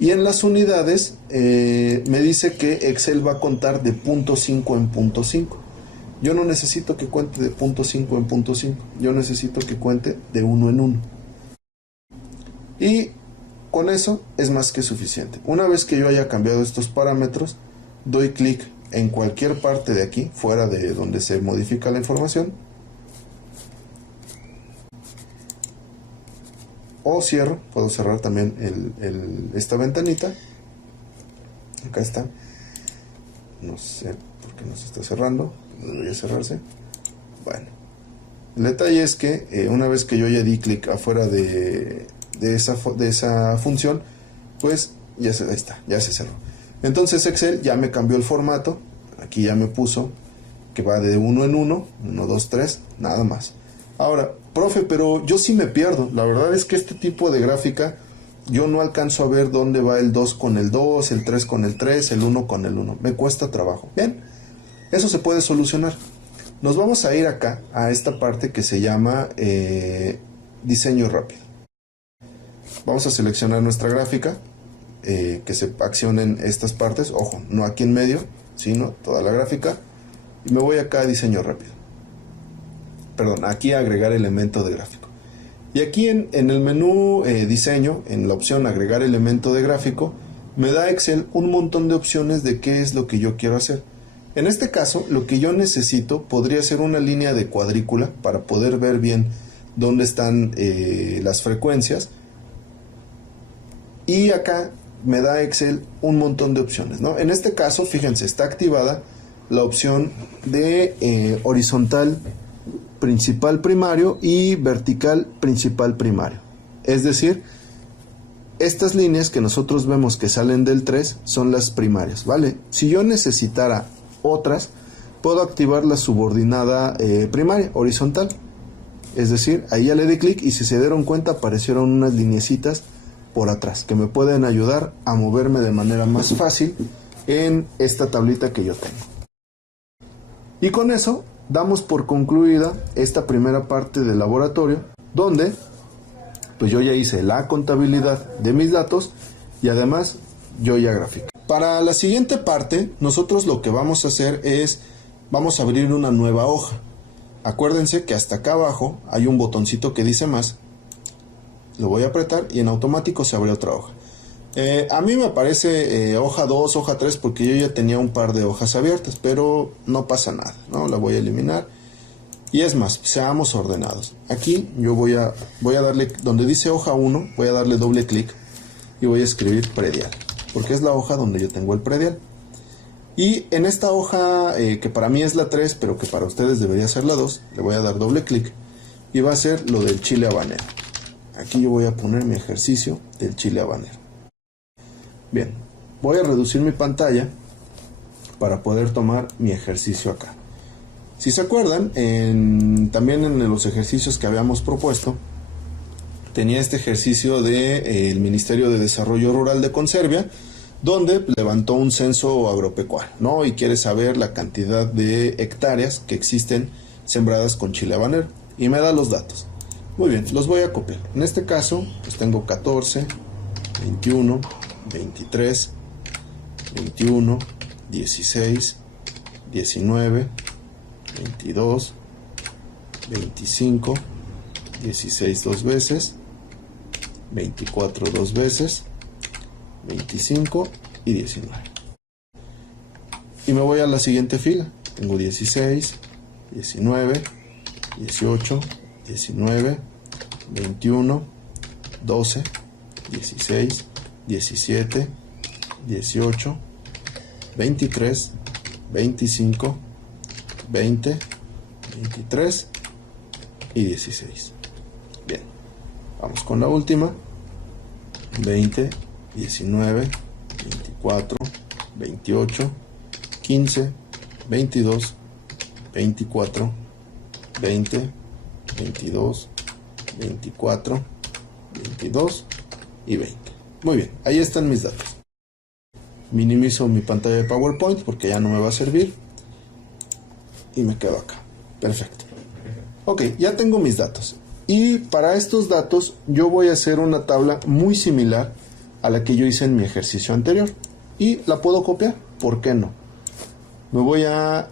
Y en las unidades me dice que Excel va a contar de punto 5 en punto 5. Yo no necesito que cuente de punto 5 en punto 5. Yo necesito que cuente de 1 en 1. Y con eso es más que suficiente. Una vez que yo haya cambiado estos parámetros, doy clic en cualquier parte de aquí, fuera de donde se modifica la información, o cierro. Puedo cerrar también esta ventanita. Acá está. No sé por qué no se está cerrando, no debería cerrarse. Bueno, el detalle es que una vez que yo ya di clic afuera de esa función, pues ahí está, ya se cerró. Entonces Excel ya me cambió el formato. Aquí ya me puso que va de 1 en 1, 1, 2, 3, nada más. Ahora, profe, pero yo sí me pierdo. La verdad es que este tipo de gráfica yo no alcanzo a ver dónde va el 2 con el 2, el 3 con el 3, el 1 con el 1. Me cuesta trabajo. Bien, eso se puede solucionar. Nos vamos a ir acá a esta parte que se llama diseño rápido. Vamos a seleccionar nuestra gráfica, que se accionen estas partes, ojo, no aquí en medio, sino toda la gráfica, y me voy acá a diseño rápido. Perdón, aquí a agregar elemento de gráfico. Y aquí en el menú diseño, en la opción agregar elemento de gráfico, me da Excel un montón de opciones de qué es lo que yo quiero hacer. En este caso, lo que yo necesito podría ser una línea de cuadrícula para poder ver bien dónde están las frecuencias. Y acá me da Excel un montón de opciones, ¿no? En este caso, fíjense, está activada la opción de horizontal principal primario y vertical principal primario. Es decir, estas líneas que nosotros vemos que salen del 3 son las primarias, ¿vale? Si yo necesitara otras, puedo activar la subordinada primaria, horizontal. Es decir, ahí ya le di clic y si se dieron cuenta aparecieron unas lineecitas por atrás que me pueden ayudar a moverme de manera más fácil en esta tablita que yo tengo. Y con eso damos por concluida esta primera parte del laboratorio, donde pues yo ya hice la contabilidad de mis datos y además yo ya grafiqué. Para la siguiente parte, nosotros lo que vamos a hacer es, vamos a abrir una nueva hoja. Acuérdense que hasta acá abajo hay un botoncito que dice más. Lo voy a apretar y en automático se abre otra hoja. A mí me aparece hoja 2, hoja 3 porque yo ya tenía un par de hojas abiertas, pero no pasa nada, ¿no? La voy a eliminar. Y es más, seamos ordenados. Aquí yo voy a darle, donde dice hoja 1, voy a darle doble clic y voy a escribir predial, porque es la hoja donde yo tengo el predial. Y en esta hoja, que para mí es la 3, pero que para ustedes debería ser la 2, le voy a dar doble clic y va a ser lo del chile habanero. Aquí yo voy a poner mi ejercicio del chile habanero. Bien, voy a reducir mi pantalla para poder tomar mi ejercicio acá. Si se acuerdan, también en los ejercicios que habíamos propuesto, tenía este ejercicio del Ministerio de Desarrollo Rural de Conservia, donde levantó un censo agropecuario, ¿no? Y quiere saber la cantidad de hectáreas que existen sembradas con chile habanero. Y me da los datos. Muy bien, los voy a copiar. En este caso, pues tengo 14, 21, 23, 21, 16, 19, 22, 25, 16 dos veces, 24 dos veces, 25 y 19. Y me voy a la siguiente fila. Tengo 16, 19, 18, 19, 21, 12, 16, 17, 18, 23, 25, 20, 23 y 16. Bien, vamos con la última. 20, 19, 24, 28, 15, 22, 24, 20, 22, 24, 22 y 20. Muy bien, ahí están mis datos. Minimizo mi pantalla de PowerPoint porque ya no me va a servir. Y me quedo acá. Perfecto. Ok, ya tengo mis datos. Y para estos datos yo voy a hacer una tabla muy similar a la que yo hice en mi ejercicio anterior. Y la puedo copiar. ¿Por qué no? Voy a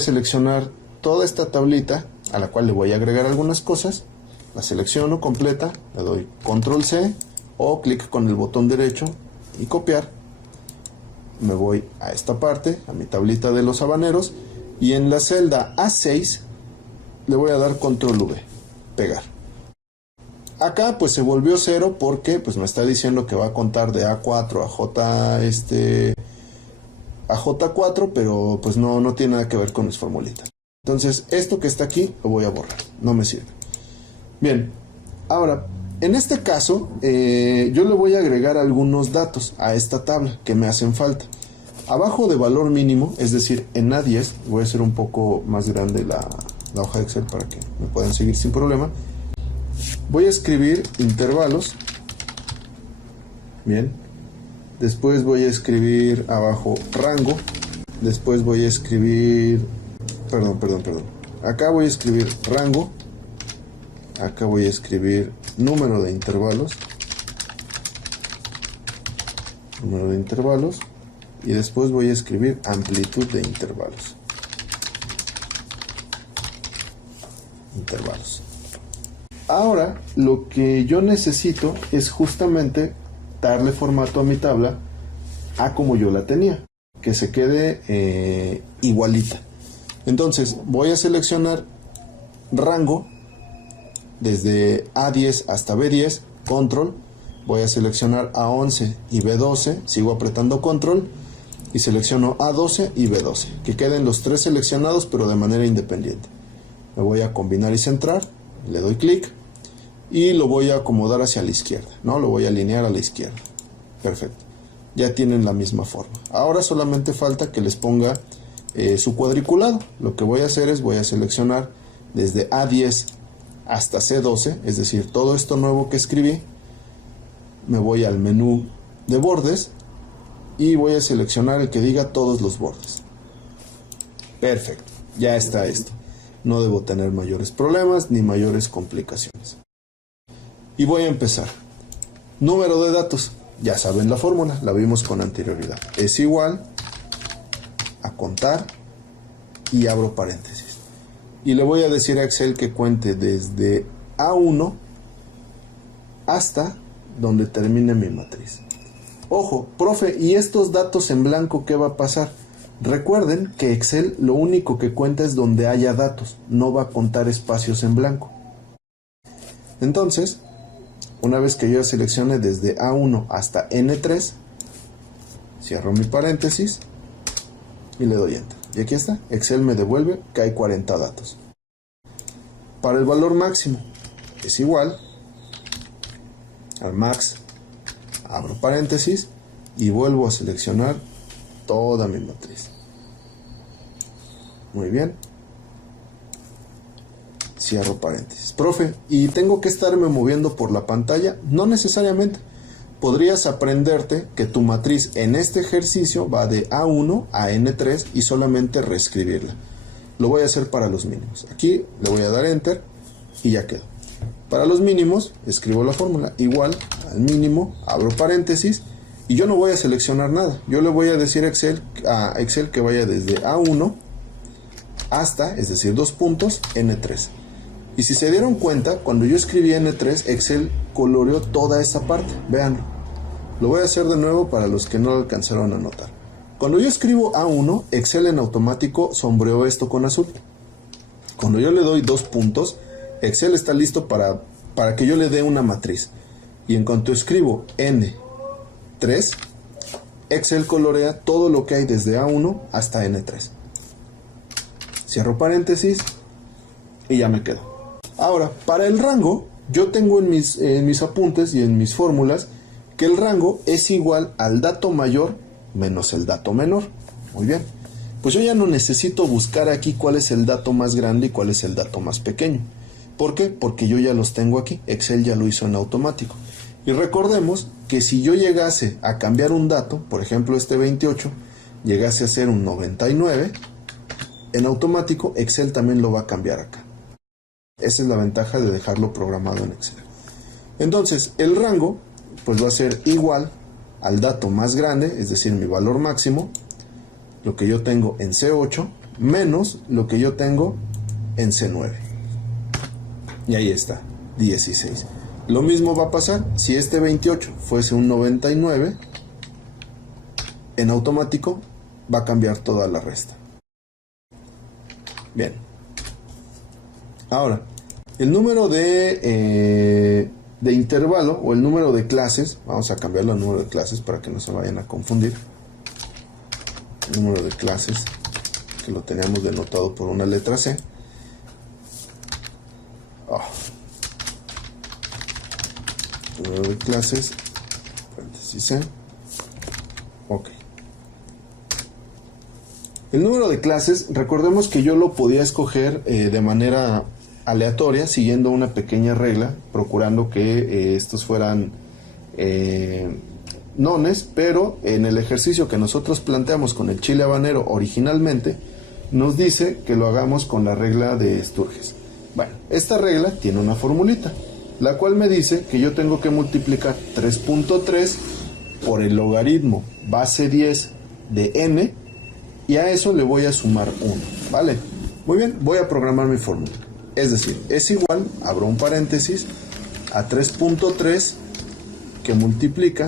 seleccionar toda esta tablita a la cual le voy a agregar algunas cosas. La selecciono completa. Le doy Control C o clic con el botón derecho y copiar. Me voy a esta parte, a mi tablita de los habaneros. Y en la celda A6 le voy a dar Control V, pegar. Acá pues se volvió 0 porque pues me está diciendo que va a contar de A4 a J4, pero pues no tiene nada que ver con mis formulitas. Entonces esto que está aquí lo voy a borrar, no me sirve. Bien, ahora en este caso yo le voy a agregar algunos datos a esta tabla que me hacen falta. Abajo de valor mínimo, es decir, en A10, voy a hacer un poco más grande la hoja de Excel para que me puedan seguir sin problema. Voy a escribir intervalos. Bien. Después voy a escribir abajo rango. Después voy a escribir... Perdón. Acá voy a escribir rango. Acá voy a escribir número de intervalos. Y después voy a escribir amplitud de intervalos. Ahora lo que yo necesito es justamente darle formato a mi tabla a como yo la tenía, que se quede igualita. Entonces voy a seleccionar rango desde A10 hasta B10, control. Voy a seleccionar A11 y B12, sigo apretando control. Y selecciono A12 y B12, que queden los tres seleccionados pero de manera independiente. Me voy a combinar y centrar, le doy clic y lo voy a acomodar hacia la izquierda, ¿no? Lo voy a alinear a la izquierda. Perfecto, ya tienen la misma forma. Ahora solamente falta que les ponga su cuadriculado. Lo que voy a hacer es voy a seleccionar desde A10 hasta C12, es decir, todo esto nuevo que escribí. Me voy al menú de bordes y voy a seleccionar el que diga todos los bordes. Perfecto, ya está esto. No debo tener mayores problemas ni mayores complicaciones. Y voy a empezar. Número de datos. Ya saben la fórmula, la vimos con anterioridad. Es igual a contar y abro paréntesis. Y le voy a decir a Excel que cuente desde A1 hasta donde termine mi matriz. Ojo, profe, ¿y estos datos en blanco qué va a pasar? Recuerden que Excel lo único que cuenta es donde haya datos, no va a contar espacios en blanco. Entonces, una vez que yo seleccione desde A1 hasta N3, cierro mi paréntesis y le doy Enter. Y aquí está, Excel me devuelve que hay 40 datos. Para el valor máximo es igual al max, abro paréntesis y vuelvo a seleccionar toda mi matriz. Muy bien. Cierro paréntesis. Profe, ¿y tengo que estarme moviendo por la pantalla? No necesariamente. Podrías aprenderte que tu matriz en este ejercicio va de A1 a N3 y solamente reescribirla. Lo voy a hacer para los mínimos. Aquí le voy a dar Enter y ya quedó. Para los mínimos, escribo la fórmula igual al mínimo, abro paréntesis y yo no voy a seleccionar nada. Yo le voy a decir a Excel que vaya desde A1 hasta, es decir, 2 puntos, N3. Y si se dieron cuenta, cuando yo escribí N3, Excel coloreó toda esa parte. Véanlo. Lo voy a hacer de nuevo para los que no lo alcanzaron a notar. Cuando yo escribo A1, Excel en automático sombreó esto con azul. Cuando yo le doy 2 puntos, Excel está listo para que yo le dé una matriz. Y en cuanto escribo N3, Excel colorea todo lo que hay desde A1 hasta N3. Cierro paréntesis y ya me quedo. Ahora, para el rango, yo tengo en mis apuntes y en mis fórmulas que el rango es igual al dato mayor menos el dato menor. Muy bien. Pues yo ya no necesito buscar aquí cuál es el dato más grande y cuál es el dato más pequeño. ¿Por qué? Porque yo ya los tengo aquí. Excel ya lo hizo en automático. Y recordemos que si yo llegase a cambiar un dato, por ejemplo este 28, llegase a ser un 99, en automático Excel también lo va a cambiar acá. Esa es la ventaja de dejarlo programado en Excel. Entonces, el rango pues va a ser igual al dato más grande, es decir, mi valor máximo, lo que yo tengo en C8, menos lo que yo tengo en C9. Y ahí está, 16. Lo mismo va a pasar si este 28 fuese un 99, en automático va a cambiar toda la resta. Bien. Ahora, el número de intervalo o el número de clases, vamos a cambiarlo al número de clases para que no se vayan a confundir. El número de clases, que lo teníamos denotado por una letra C. Número de clases, paréntesis C. Ok. El número de clases, recordemos que yo lo podía escoger de manera aleatoria, siguiendo una pequeña regla, procurando que estos fueran nones, pero en el ejercicio que nosotros planteamos con el chile habanero originalmente, nos dice que lo hagamos con la regla de Sturges. Bueno, esta regla tiene una formulita, la cual me dice que yo tengo que multiplicar 3.3 por el logaritmo base 10 de n, y a eso le voy a sumar 1, ¿vale? Muy bien, voy a programar mi fórmula. Es decir, es igual, abro un paréntesis, a 3.3 que multiplica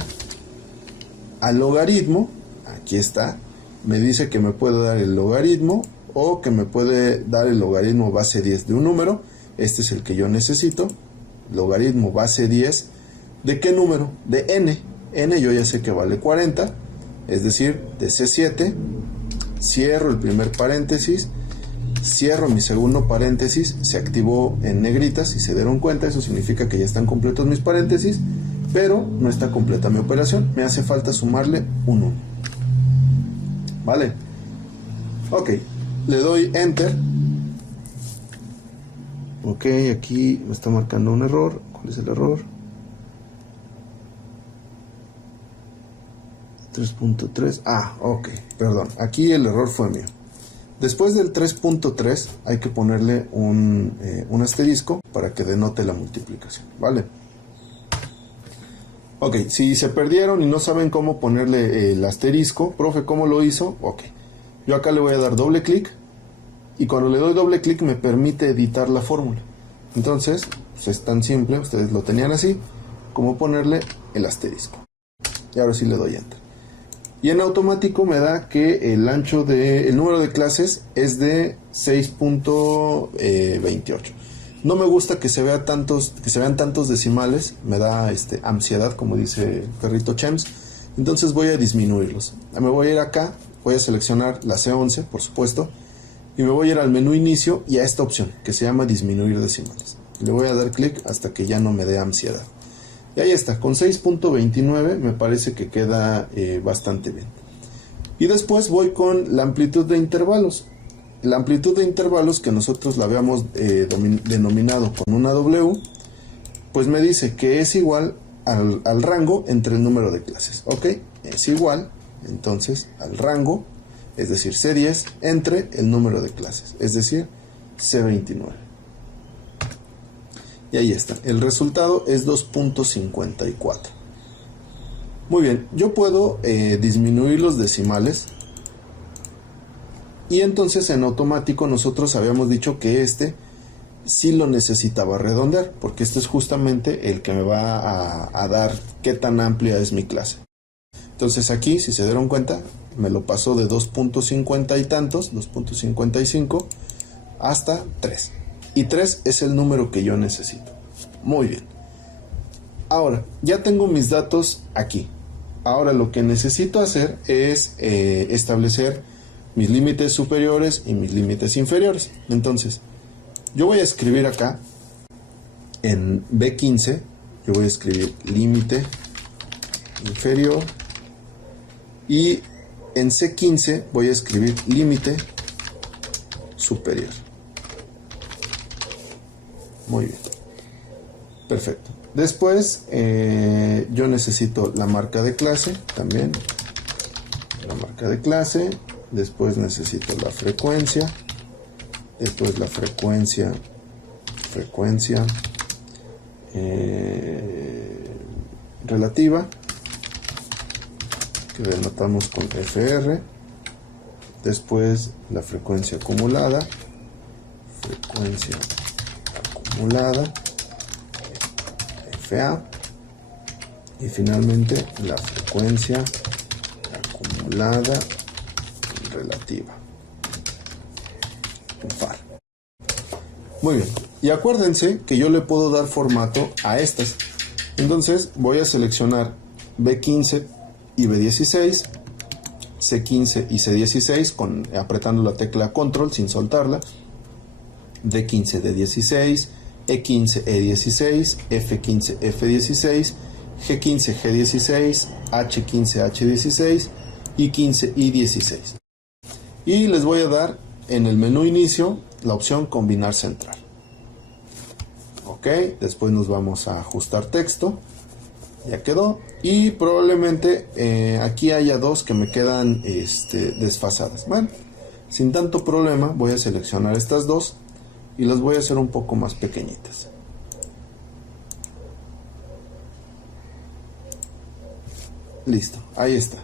al logaritmo, aquí está, me dice que me puede dar el logaritmo o que me puede dar el logaritmo base 10 de un número. Este es el que yo necesito, logaritmo base 10, ¿de qué número? De n. N yo ya sé que vale 40, es decir, de C7, cierro el primer paréntesis, cierro mi segundo paréntesis, se activó en negritas, si se dieron cuenta, eso significa que ya están completos mis paréntesis, pero no está completa mi operación, me hace falta sumarle un 1. ¿Vale? Ok, le doy Enter. Ok, aquí me está marcando un error. ¿Cuál es el error? 3.3. Ok, perdón, aquí el error fue mío. Después del 3.3 hay que ponerle un asterisco para que denote la multiplicación, ¿vale? Ok, si se perdieron y no saben cómo ponerle el asterisco, profe, ¿cómo lo hizo? Ok, yo acá le voy a dar doble clic y cuando le doy doble clic me permite editar la fórmula. Entonces, pues es tan simple, ustedes lo tenían así, como ponerle el asterisco. Y ahora sí le doy enter. Y en automático me da que el ancho el número de clases es de 6.28. No me gusta que se vean tantos decimales, me da ansiedad, como dice el perrito Chems. Entonces voy a disminuirlos. Me voy a ir acá, voy a seleccionar la C11, por supuesto, y me voy a ir al menú inicio y a esta opción que se llama disminuir decimales. Le voy a dar clic hasta que ya no me dé ansiedad. Y ahí está, con 6.29 me parece que queda bastante bien. Y después voy con la amplitud de intervalos. La amplitud de intervalos, que nosotros la habíamos denominado con una W, pues me dice que es igual al rango entre el número de clases. Ok, es igual entonces al rango, es decir, C10 entre el número de clases, es decir, C29. Y ahí está, el resultado es 2.54. Muy bien, yo puedo disminuir los decimales. Y entonces en automático nosotros habíamos dicho que sí lo necesitaba redondear, porque este es justamente el que me va a dar qué tan amplia es mi clase. Entonces aquí, si se dieron cuenta, me lo pasó de 2.50 y tantos, 2.55, hasta 3. Y 3 es el número que yo necesito. Muy bien. Ahora, ya tengo mis datos aquí. Ahora lo que necesito hacer es establecer mis límites superiores y mis límites inferiores. Entonces, yo voy a escribir acá, en B15, yo voy a escribir límite inferior, y en C15 voy a escribir límite superior. Muy bien. Perfecto. Después, yo necesito la marca de clase, también, la marca de clase. Después necesito la frecuencia, después la frecuencia relativa, que denotamos con FR, después la frecuencia acumulada, FA, y finalmente la frecuencia acumulada relativa, FAR. Muy bien, y acuérdense que yo le puedo dar formato a estas. Entonces voy a seleccionar B15 y B16, C15 y C16 apretando la tecla control sin soltarla, D15 D16, E15 E16, F15 F16, G15 G16, H15 H16 y 15 I16. Y les voy a dar en el menú inicio la opción combinar central. Ok, después nos vamos a ajustar texto. Ya quedó. Y probablemente aquí haya dos que me quedan desfasadas. Bueno, sin tanto problema voy a seleccionar estas dos y las voy a hacer un poco más pequeñitas. Listo, ahí está.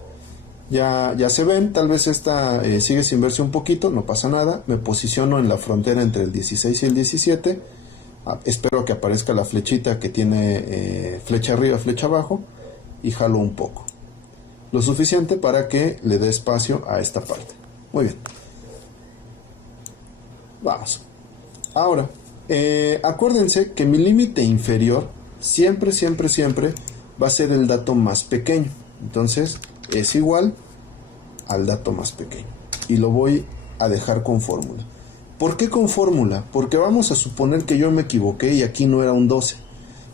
Ya se ven, tal vez esta sigue sin verse un poquito, no pasa nada. Me posiciono en la frontera entre el 16 y el 17. Espero que aparezca la flechita que tiene flecha arriba, flecha abajo, y jalo un poco. Lo suficiente para que le dé espacio a esta parte. Muy bien. Vamos. Ahora, acuérdense que mi límite inferior siempre va a ser el dato más pequeño. Entonces es igual al dato más pequeño y lo voy a dejar con fórmula. ¿Por qué con fórmula? Porque vamos a suponer que yo me equivoqué y aquí no era un 12,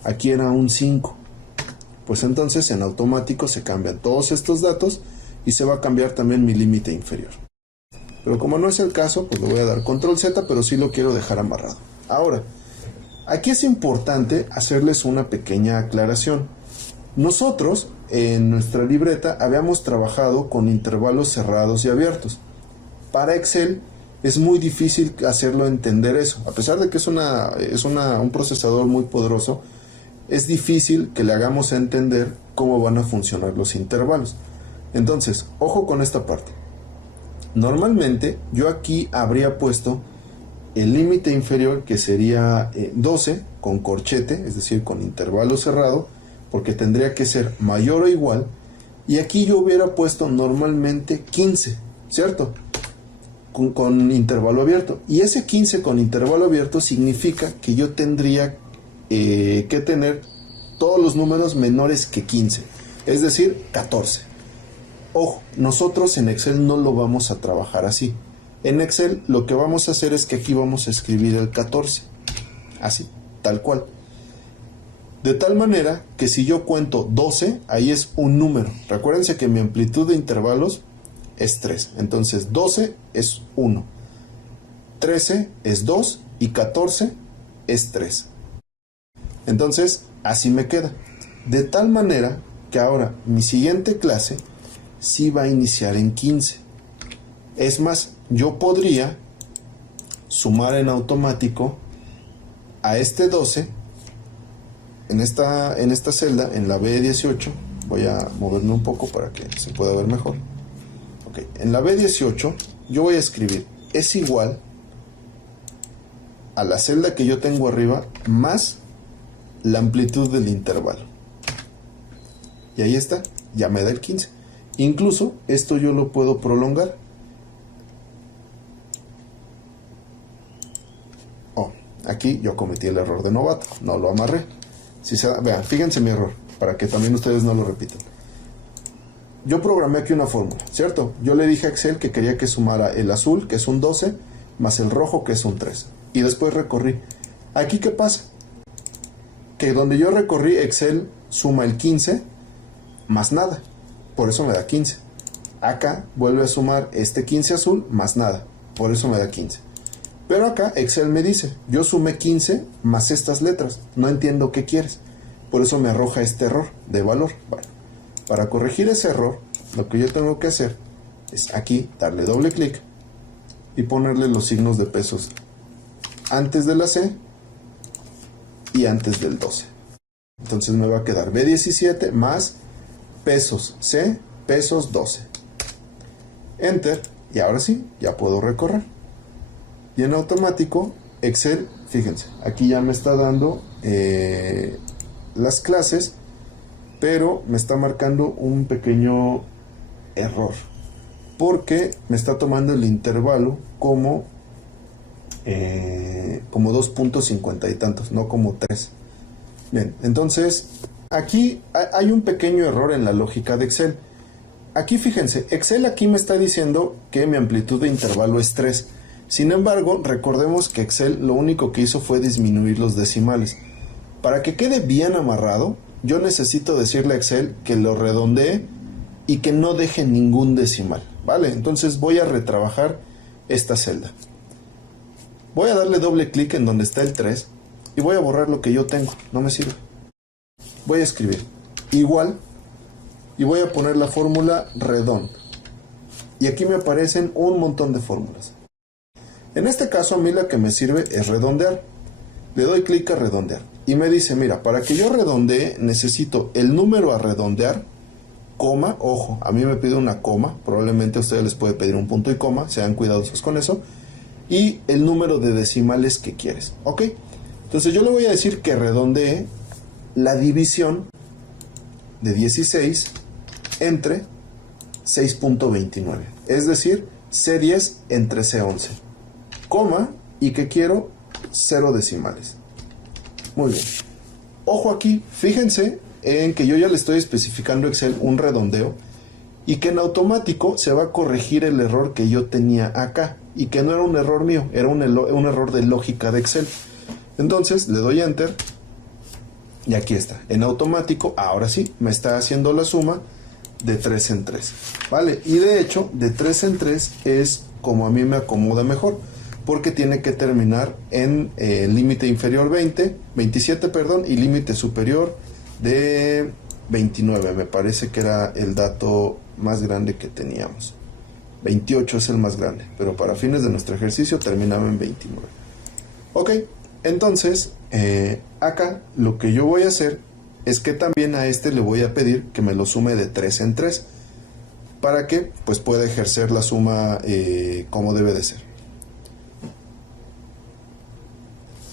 aquí era un 5. Pues entonces en automático se cambian todos estos datos y se va a cambiar también mi límite inferior. Pero como no es el caso, pues le voy a dar control Z, pero sí lo quiero dejar amarrado. Ahora, aquí es importante hacerles una pequeña aclaración. Nosotros en nuestra libreta habíamos trabajado con intervalos cerrados y abiertos. Para Excel es muy difícil hacerlo entender eso. A pesar de que es un procesador muy poderoso, es difícil que le hagamos entender cómo van a funcionar los intervalos. Entonces, ojo con esta parte. Normalmente yo aquí habría puesto el límite inferior, que sería 12 con corchete, es decir, con intervalo cerrado, porque tendría que ser mayor o igual, y aquí yo hubiera puesto normalmente 15, ¿cierto? Con intervalo abierto, y ese 15 con intervalo abierto significa que yo tendría que tener todos los números menores que 15, es decir, 14. Ojo, nosotros en Excel no lo vamos a trabajar así. En Excel lo que vamos a hacer es que aquí vamos a escribir el 14, así, tal cual. De tal manera que si yo cuento 12, ahí es un número. Recuérdense que mi amplitud de intervalos es 3. Entonces 12 es 1, 13 es 2 y 14 es 3. Entonces así me queda. De tal manera que ahora mi siguiente clase sí va a iniciar en 15. Es más, yo podría sumar en automático a este 12 en esta celda, en la B18. Voy a moverme un poco para que se pueda ver mejor. Okay. En la B18 yo voy a escribir es igual a la celda que yo tengo arriba más la amplitud del intervalo. Y ahí está, ya me da el 15. Incluso esto yo lo puedo prolongar. Oh, aquí yo cometí el error de novato, no lo amarré. Si se da, vean, fíjense mi error, para que también ustedes no lo repitan. Yo programé aquí una fórmula, ¿cierto? Yo le dije a Excel que quería que sumara el azul, que es un 12, más el rojo, que es un 3. Y después recorrí. ¿Aquí qué pasa? Que donde yo recorrí, Excel suma el 15 más nada. Por eso me da 15. Acá vuelve a sumar este 15 azul más nada. Por eso me da 15. Pero acá Excel me dice, yo sumé 15 más estas letras. No entiendo qué quieres. Por eso me arroja este error de valor. Bueno, para corregir ese error, lo que yo tengo que hacer es aquí darle doble clic y ponerle los signos de pesos antes de la C y antes del 12. Entonces me va a quedar B17 más pesos C, pesos 12. Enter, y ahora sí, ya puedo recorrer. Y en automático, Excel, fíjense, aquí ya me está dando las clases, pero me está marcando un pequeño error, porque me está tomando el intervalo como 2.50 y tantos, no como 3. Bien, entonces aquí hay un pequeño error en la lógica de Excel. Aquí fíjense, Excel aquí me está diciendo que mi amplitud de intervalo es 3. Sin embargo, recordemos que Excel lo único que hizo fue disminuir los decimales. Para que quede bien amarrado, yo necesito decirle a Excel que lo redondee y que no deje ningún decimal, ¿vale? Entonces voy a retrabajar esta celda. Voy a darle doble clic en donde está el 3 y voy a borrar lo que yo tengo, no me sirve. Voy a escribir igual y voy a poner la fórmula redondo. Y aquí me aparecen un montón de fórmulas. En este caso a mí la que me sirve es redondear. Le doy clic a redondear y me dice, mira, para que yo redondee necesito el número a redondear, coma, ojo, a mí me pide una coma, probablemente a ustedes les puede pedir un punto y coma, sean cuidadosos con eso, y el número de decimales que quieres, ¿ok? Entonces yo le voy a decir que redondee la división de 16 entre 6.29, es decir, C10 entre C11, coma, y que quiero 0 decimales. Muy bien. Ojo aquí, fíjense en que yo ya le estoy especificando a Excel un redondeo y que en automático se va a corregir el error que yo tenía acá y que no era un error mío, era un error de lógica de Excel. Entonces le doy Enter y aquí está, en automático, ahora sí, me está haciendo la suma de 3 en 3, ¿vale? Y de hecho, de 3 en 3 es como a mí me acomoda mejor, porque tiene que terminar en límite inferior 27, perdón, y límite superior de 29, me parece que era el dato más grande que teníamos. 28 es el más grande, pero para fines de nuestro ejercicio terminaba en 29. Ok, entonces Acá lo que yo voy a hacer es que también a este le voy a pedir que me lo sume de 3 en 3 para que pues pueda ejercer la suma como debe de ser.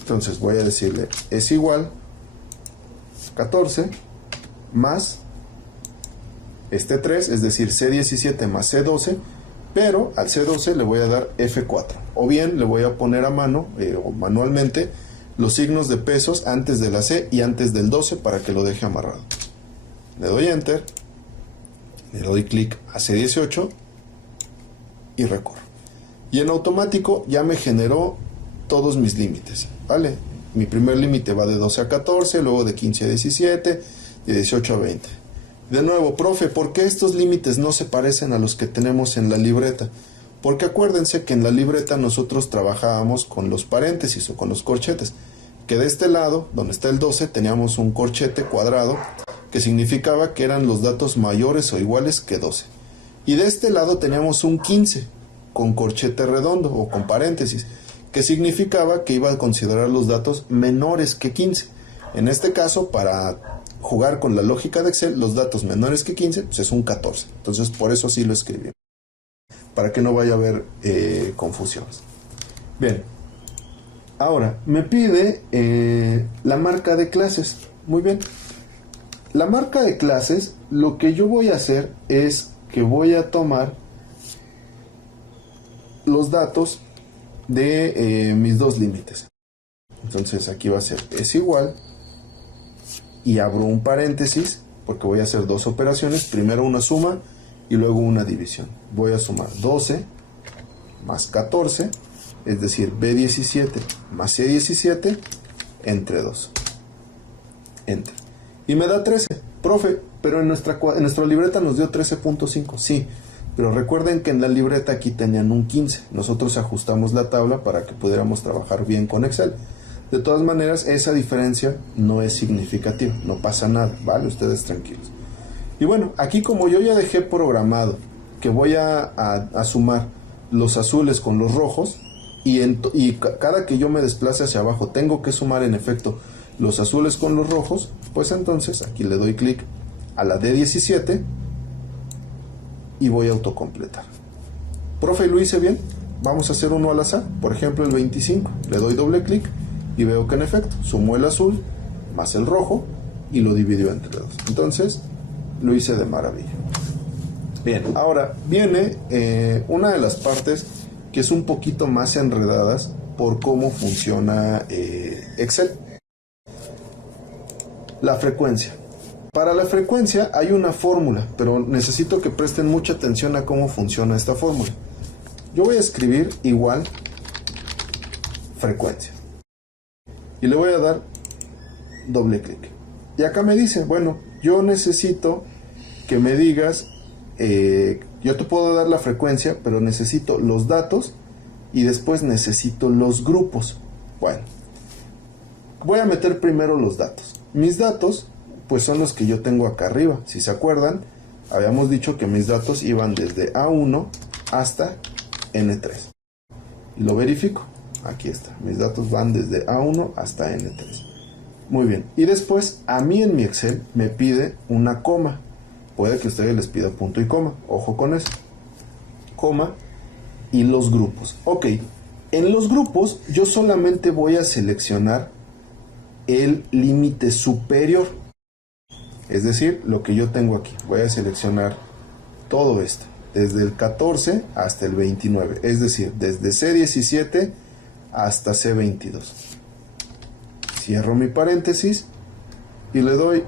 Entonces voy a decirle es igual 14 más este 3, es decir, C17 más C12, pero al C12 le voy a dar F4, o bien le voy a poner a mano o manualmente los signos de pesos antes de la C y antes del 12 para que lo deje amarrado. Le doy Enter, le doy clic a C18 y recorro. Y en automático ya me generó todos mis límites, ¿vale? Mi primer límite va de 12 a 14, luego de 15 a 17, de 18 a 20. De nuevo, profe, ¿por qué estos límites no se parecen a los que tenemos en la libreta? Porque acuérdense que en la libreta nosotros trabajábamos con los paréntesis o con los corchetes, que de este lado, donde está el 12, teníamos un corchete cuadrado que significaba que eran los datos mayores o iguales que 12. Y de este lado teníamos un 15 con corchete redondo o con paréntesis, que significaba que iba a considerar los datos menores que 15. En este caso, para jugar con la lógica de Excel, los datos menores que 15 pues es un 14. Entonces, por eso así lo escribí, para que no vaya a haber confusiones. Bien, ahora me pide la marca de clases. Muy bien, la marca de clases, lo que yo voy a hacer es que voy a tomar los datos de mis dos límites. Entonces aquí va a ser es igual, y abro un paréntesis porque voy a hacer dos operaciones, primero una suma y luego una división. Voy a sumar 12 más 14, es decir, B17 más C17 entre 2. Enter. Y me da 13. Profe, pero en nuestra libreta nos dio 13.5. Sí, pero recuerden que en la libreta aquí tenían un 15. Nosotros ajustamos la tabla para que pudiéramos trabajar bien con Excel. De todas maneras, esa diferencia no es significativa, no pasa nada, ¿vale? Ustedes tranquilos. Y bueno, aquí como yo ya dejé programado que voy a sumar los azules con los rojos, y cada que yo me desplace hacia abajo tengo que sumar en efecto los azules con los rojos, pues entonces aquí le doy clic a la D17 y voy a autocompletar. Profe, ¿lo hice bien? Vamos a hacer uno al azar, por ejemplo el 25, le doy doble clic y veo que en efecto sumó el azul más el rojo y lo dividió entre dos. Entonces lo hice de maravilla. Bien, ahora viene una de las partes que es un poquito más enredadas por cómo funciona Excel. La frecuencia. Para la frecuencia hay una fórmula, pero necesito que presten mucha atención a cómo funciona esta fórmula. Yo voy a escribir igual frecuencia y le voy a dar doble clic. Y acá me dice, bueno, yo necesito que me digas, yo te puedo dar la frecuencia, pero necesito los datos y después necesito los grupos. Bueno, voy a meter primero los datos. Mis datos, pues son los que yo tengo acá arriba. Si se acuerdan, habíamos dicho que mis datos iban desde A1 hasta N3. Y lo verifico. Aquí está. Mis datos van desde A1 hasta N3. Muy bien. Y después, a mí en mi Excel me pide una coma. Puede que a ustedes les pida punto y coma. Ojo con eso. Coma y los grupos. Ok. En los grupos, yo solamente voy a seleccionar el límite superior. Es decir, lo que yo tengo aquí. Voy a seleccionar todo esto. Desde el 14 hasta el 29. Es decir, desde C17 hasta C22. Cierro mi paréntesis y le doy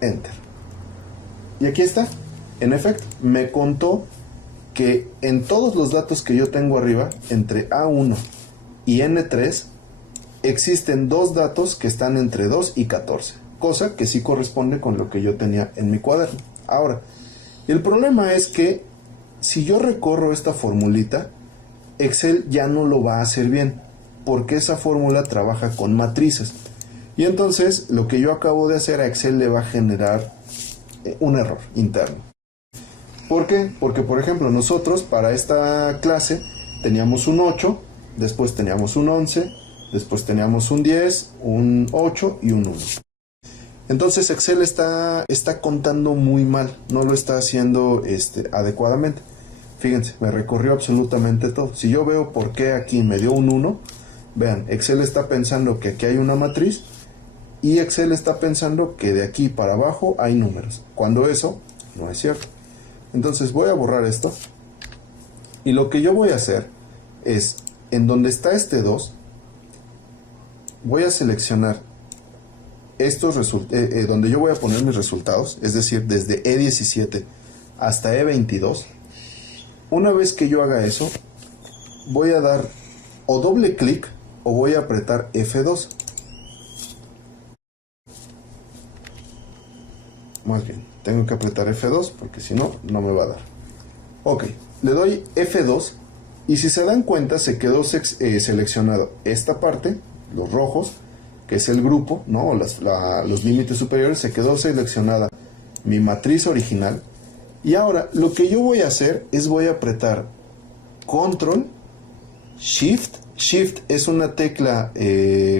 Enter. Y aquí está. En efecto, me contó que en todos los datos que yo tengo arriba, entre A1 y N3, existen dos datos que están entre 2 y 14. Cosa que sí corresponde con lo que yo tenía en mi cuaderno. Ahora, el problema es que si yo recorro esta formulita, Excel ya no lo va a hacer bien, porque esa fórmula trabaja con matrices. Y entonces lo que yo acabo de hacer a Excel le va a generar un error interno. ¿Por qué? Porque, por ejemplo, nosotros para esta clase teníamos un 8, después teníamos un 11, después teníamos un 10, un 8 y un 1. Entonces Excel está contando muy mal, no lo está haciendo adecuadamente. Fíjense, me recorrió absolutamente todo. Si yo veo por qué aquí me dio un 1, vean, Excel está pensando que aquí hay una matriz y Excel está pensando que de aquí para abajo hay números, cuando eso no es cierto. Entonces voy a borrar esto y lo que yo voy a hacer es, en donde está este 2, voy a seleccionar estos donde yo voy a poner mis resultados, es decir, desde E17 hasta E22. Una vez que yo haga eso, voy a dar o doble clic o voy a apretar F2. Más bien, tengo que apretar F2 porque si no, no me va a dar. Ok, le doy F2 y si se dan cuenta se quedó seleccionado esta parte, los rojos, que es el grupo, ¿no? Los límites superiores, se quedó seleccionada mi matriz original. Y ahora lo que yo voy a hacer es voy a apretar Control, Shift. Shift es una tecla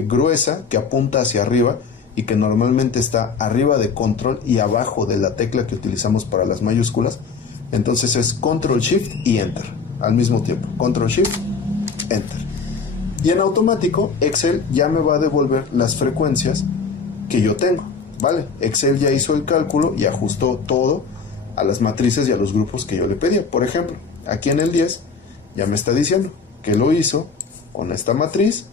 gruesa que apunta hacia arriba y que normalmente está arriba de Control y abajo de la tecla que utilizamos para las mayúsculas. Entonces es Control, Shift y Enter al mismo tiempo. Control, Shift, Enter. Y en automático Excel ya me va a devolver las frecuencias que yo tengo, ¿vale? Excel ya hizo el cálculo y ajustó todo a las matrices y a los grupos que yo le pedía. Por ejemplo, aquí en el 10 ya me está diciendo que lo hizo con esta matriz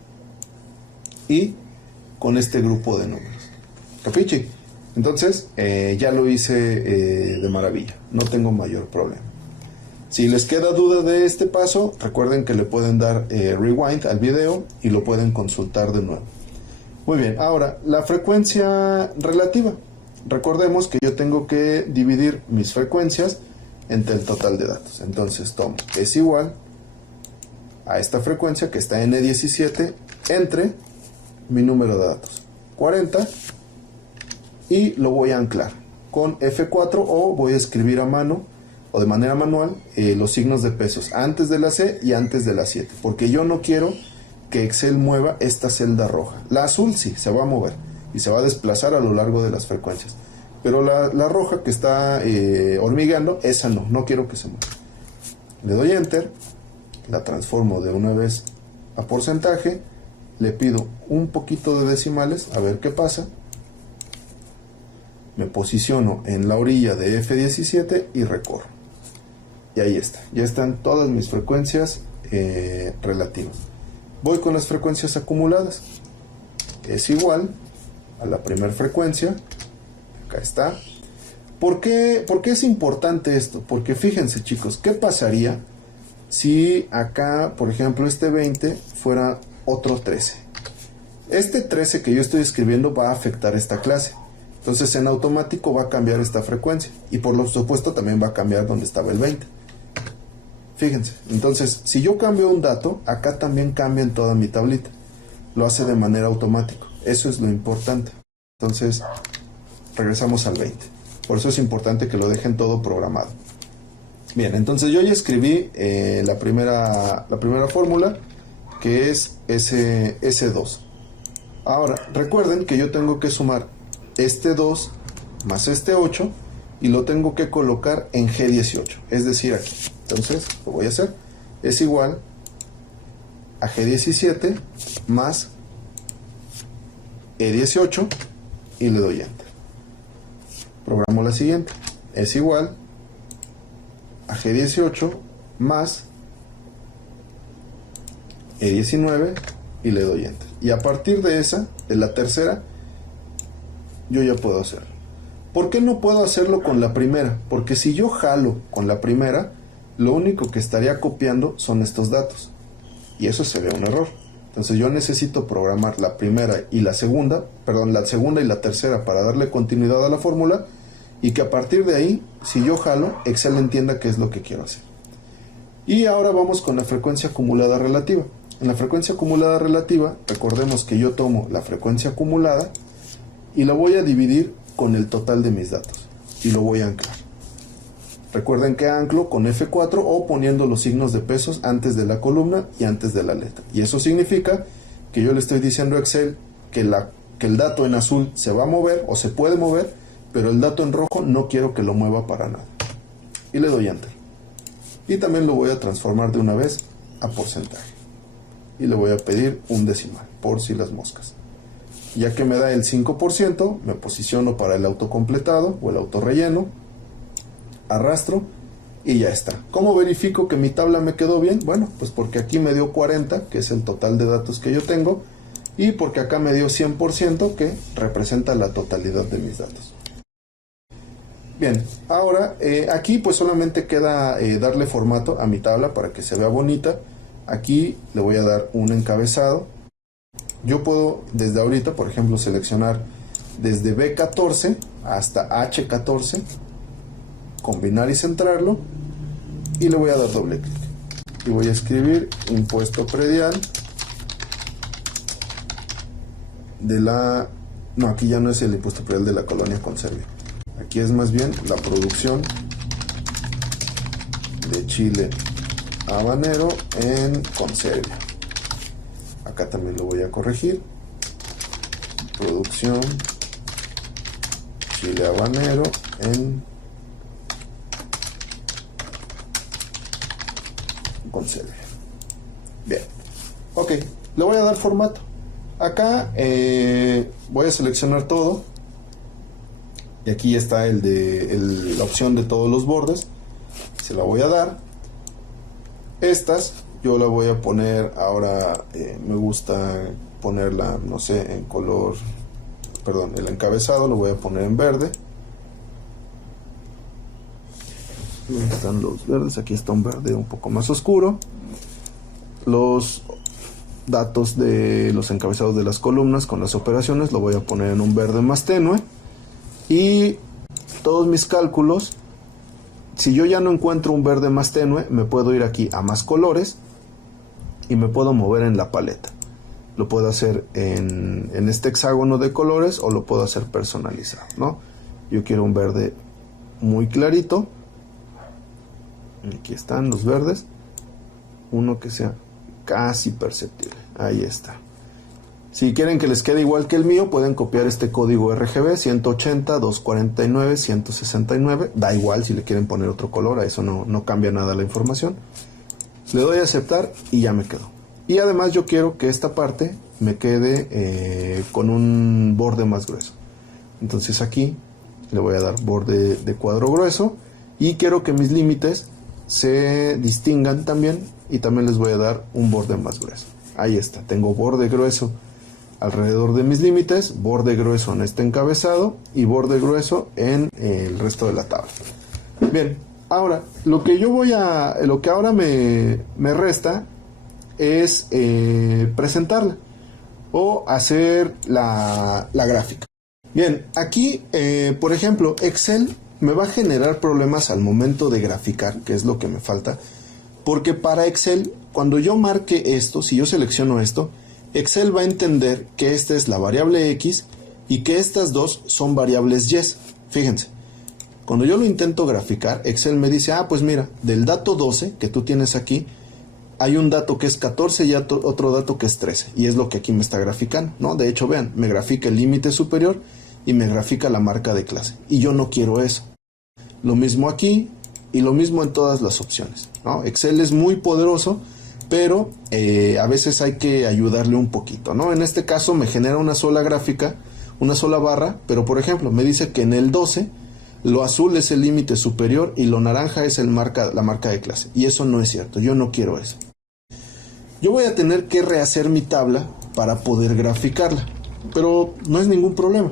y con este grupo de números. ¿Capichi? Entonces ya lo hice de maravilla, no tengo mayor problema. Si les queda duda de este paso, recuerden que le pueden dar rewind al video y lo pueden consultar de nuevo. Muy bien, ahora la frecuencia relativa. Recordemos que yo tengo que dividir mis frecuencias entre el total de datos. Entonces tomo, es igual a esta frecuencia que está en E17 entre mi número de datos, 40, y lo voy a anclar con F4 o voy a escribir a mano o de manera manual los signos de pesos antes de la C y antes de la 7, porque yo no quiero que Excel mueva esta celda roja. La azul sí, se va a mover y se va a desplazar a lo largo de las frecuencias, pero la roja que está hormigueando, esa no quiero que se mueva. Le doy Enter, la transformo de una vez a porcentaje, le pido un poquito de decimales, a ver qué pasa. Me posiciono en la orilla de F17 y recorro. Y ahí está, ya están todas mis frecuencias relativas. Voy con las frecuencias acumuladas. Es igual a la primera frecuencia. Acá está. ¿Por qué es importante esto? Porque fíjense, chicos, ¿qué pasaría si acá, por ejemplo, este 20 fuera otro 13? Este 13 que yo estoy escribiendo va a afectar esta clase. Entonces en automático va a cambiar esta frecuencia. Y por lo supuesto también va a cambiar donde estaba el 20. Fíjense, entonces si yo cambio un dato, acá también cambia en toda mi tablita. Lo hace de manera automática. Eso es lo importante. Entonces regresamos al 20. Por eso es importante que lo dejen todo programado. Bien, entonces yo ya escribí la primera fórmula, que es S2. Ahora, recuerden que yo tengo que sumar este 2 más este 8 y lo tengo que colocar en G18, es decir, aquí. Entonces, lo voy a hacer. Es igual a G17 más E18 y le doy Enter. Programo la siguiente. Es igual a G18 más E19 y le doy Enter. Y a partir de esa, de la tercera, yo ya puedo hacerlo. ¿Por qué no puedo hacerlo con la primera? Porque si yo jalo con la primera, lo único que estaría copiando son estos datos. Y eso sería un error. Entonces yo necesito programar la primera y la segunda, la segunda y la tercera para darle continuidad a la fórmula y que a partir de ahí, si yo jalo, Excel entienda qué es lo que quiero hacer. Y ahora vamos con la frecuencia acumulada relativa. En la frecuencia acumulada relativa, recordemos que yo tomo la frecuencia acumulada y la voy a dividir con el total de mis datos y lo voy a anclar. Recuerden que anclo con F4 o poniendo los signos de pesos antes de la columna y antes de la letra. Y eso significa que yo le estoy diciendo a Excel que el dato en azul se va a mover o se puede mover, pero el dato en rojo no quiero que lo mueva para nada. Y le doy Enter. Y también lo voy a transformar de una vez a porcentaje. Y le voy a pedir un decimal, por si las moscas. Ya que me da el 5%, me posiciono para el autocompletado o el autorrelleno, arrastro y ya está. ¿Cómo verifico que mi tabla me quedó bien? Bueno, pues porque aquí me dio 40, que es el total de datos que yo tengo, y porque acá me dio 100%, que representa la totalidad de mis datos. Bien, ahora aquí pues solamente queda darle formato a mi tabla para que se vea bonita. Aquí le voy a dar un encabezado. Yo puedo desde ahorita, por ejemplo, seleccionar desde B14 hasta H14, combinar y centrarlo, y le voy a dar doble clic. Y voy a escribir impuesto predial de la... No, aquí ya no es el impuesto predial de la colonia Conservia. Aquí es más bien la producción de chile habanero en Conservia. Acá también lo voy a corregir. Producción chile habanero en Conservia. Bien. Ok, le voy a dar formato. Acá voy a seleccionar todo. Y aquí está la opción de todos los bordes. Se la voy a dar. Estas yo la voy a poner ahora, me gusta ponerla, no sé, en color, perdón, el encabezado lo voy a poner en verde. ¿Dónde están los verdes? Aquí está un verde un poco más oscuro. Los datos de los encabezados de las columnas con las operaciones lo voy a poner en un verde más tenue. Y todos mis cálculos, si yo ya no encuentro un verde más tenue, me puedo ir aquí a más colores y me puedo mover en la paleta. Lo puedo hacer en este hexágono de colores o lo puedo hacer personalizado, ¿no? Yo quiero un verde muy clarito. Aquí están los verdes. Uno que sea casi perceptible. Ahí está. Si quieren que les quede igual que el mío, pueden copiar este código RGB 180, 249, 169. Da igual si le quieren poner otro color, a eso no cambia nada la información. Le doy a aceptar y ya me quedó. Y además yo quiero que esta parte me quede con un borde más grueso. Entonces aquí le voy a dar borde de cuadro grueso y quiero que mis límites se distingan también, y también les voy a dar un borde más grueso. Ahí está, tengo borde grueso alrededor de mis límites, borde grueso en este encabezado y borde grueso en el resto de la tabla. Bien, ahora lo que ahora me resta es presentarla o hacer la gráfica. Bien, aquí por ejemplo Excel me va a generar problemas al momento de graficar, que es lo que me falta, porque para Excel, cuando yo marque esto, si yo selecciono esto, Excel va a entender que esta es la variable X y que estas dos son variables Y. Fíjense, cuando yo lo intento graficar, Excel me dice, pues mira, del dato 12 que tú tienes aquí, hay un dato que es 14 y otro dato que es 13, y es lo que aquí me está graficando, ¿no? De hecho, vean, me grafica el límite superior y me grafica la marca de clase, y yo no quiero eso. Lo mismo aquí y lo mismo en todas las opciones, ¿no? Excel es muy poderoso, pero a veces hay que ayudarle un poquito, ¿no? En este caso me genera una sola gráfica, una sola barra, pero por ejemplo me dice que en el 12 lo azul es el límite superior y lo naranja es la marca de clase, y eso no es cierto, yo no quiero eso. Yo voy a tener que rehacer mi tabla para poder graficarla, pero no es ningún problema.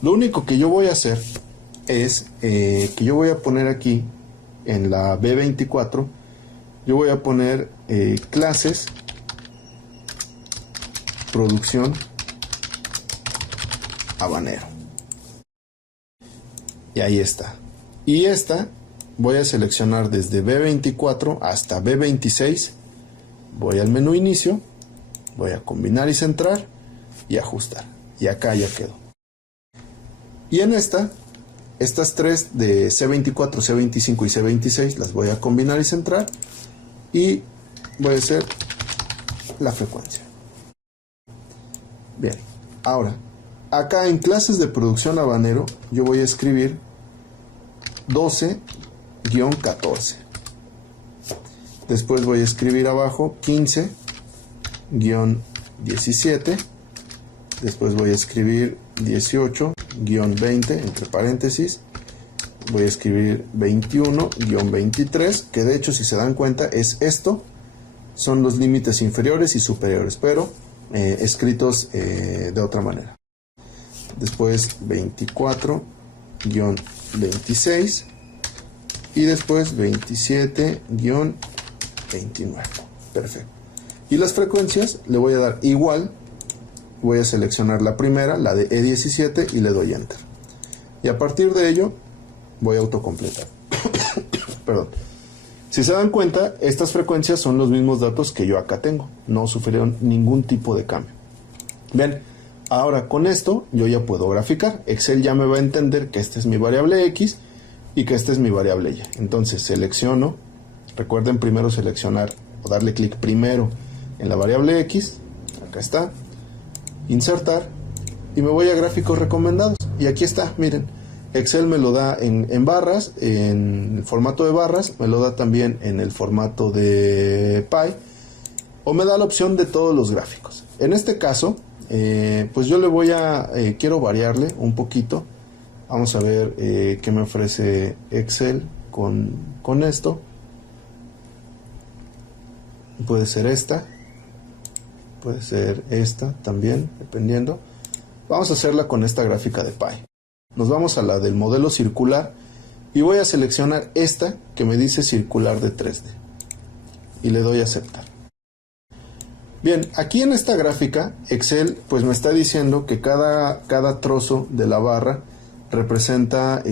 Lo único que yo voy a hacer es que yo voy a poner aquí en la B24, yo voy a poner clases, producción habanero. Y ahí está. Y esta voy a seleccionar desde B24 hasta B26. Voy al menú inicio, voy a combinar y centrar y ajustar. Y acá ya quedó. Y en estas tres de C24, C25 y C26 las voy a combinar y centrar. Y voy a hacer la frecuencia. Bien, ahora, acá en clases de producción habanero, yo voy a escribir 12-14. Después voy a escribir abajo 15-17. Después voy a escribir 18-20 entre paréntesis. Voy a escribir 21-23, que de hecho, si se dan cuenta, es esto. Son los límites inferiores y superiores, pero escritos de otra manera. Después 24-26 y después 27-29. Perfecto. Y las frecuencias le voy a dar igual. Voy a seleccionar la primera, la de E17, y le doy Enter. Y a partir de ello voy a autocompletar. Perdón. Si se dan cuenta, estas frecuencias son los mismos datos que yo acá tengo. No sufrieron ningún tipo de cambio. Bien, ahora con esto yo ya puedo graficar. Excel ya me va a entender que esta es mi variable X y que esta es mi variable Y. Entonces selecciono, recuerden primero seleccionar o darle clic primero en la variable X. Acá está. Insertar y me voy a gráficos recomendados. Y aquí está, miren. Excel me lo da en barras, en el formato de barras, me lo da también en el formato de pie, o me da la opción de todos los gráficos. En este caso, pues yo le voy a, quiero variarle un poquito. Vamos a ver qué me ofrece Excel con esto. Puede ser esta, puede ser esta también, dependiendo. Vamos a hacerla con esta gráfica de pie. Nos vamos a la del modelo circular y voy a seleccionar esta que me dice circular de 3D y le doy a aceptar. Bien, aquí en esta gráfica Excel pues me está diciendo que cada trozo de la barra representa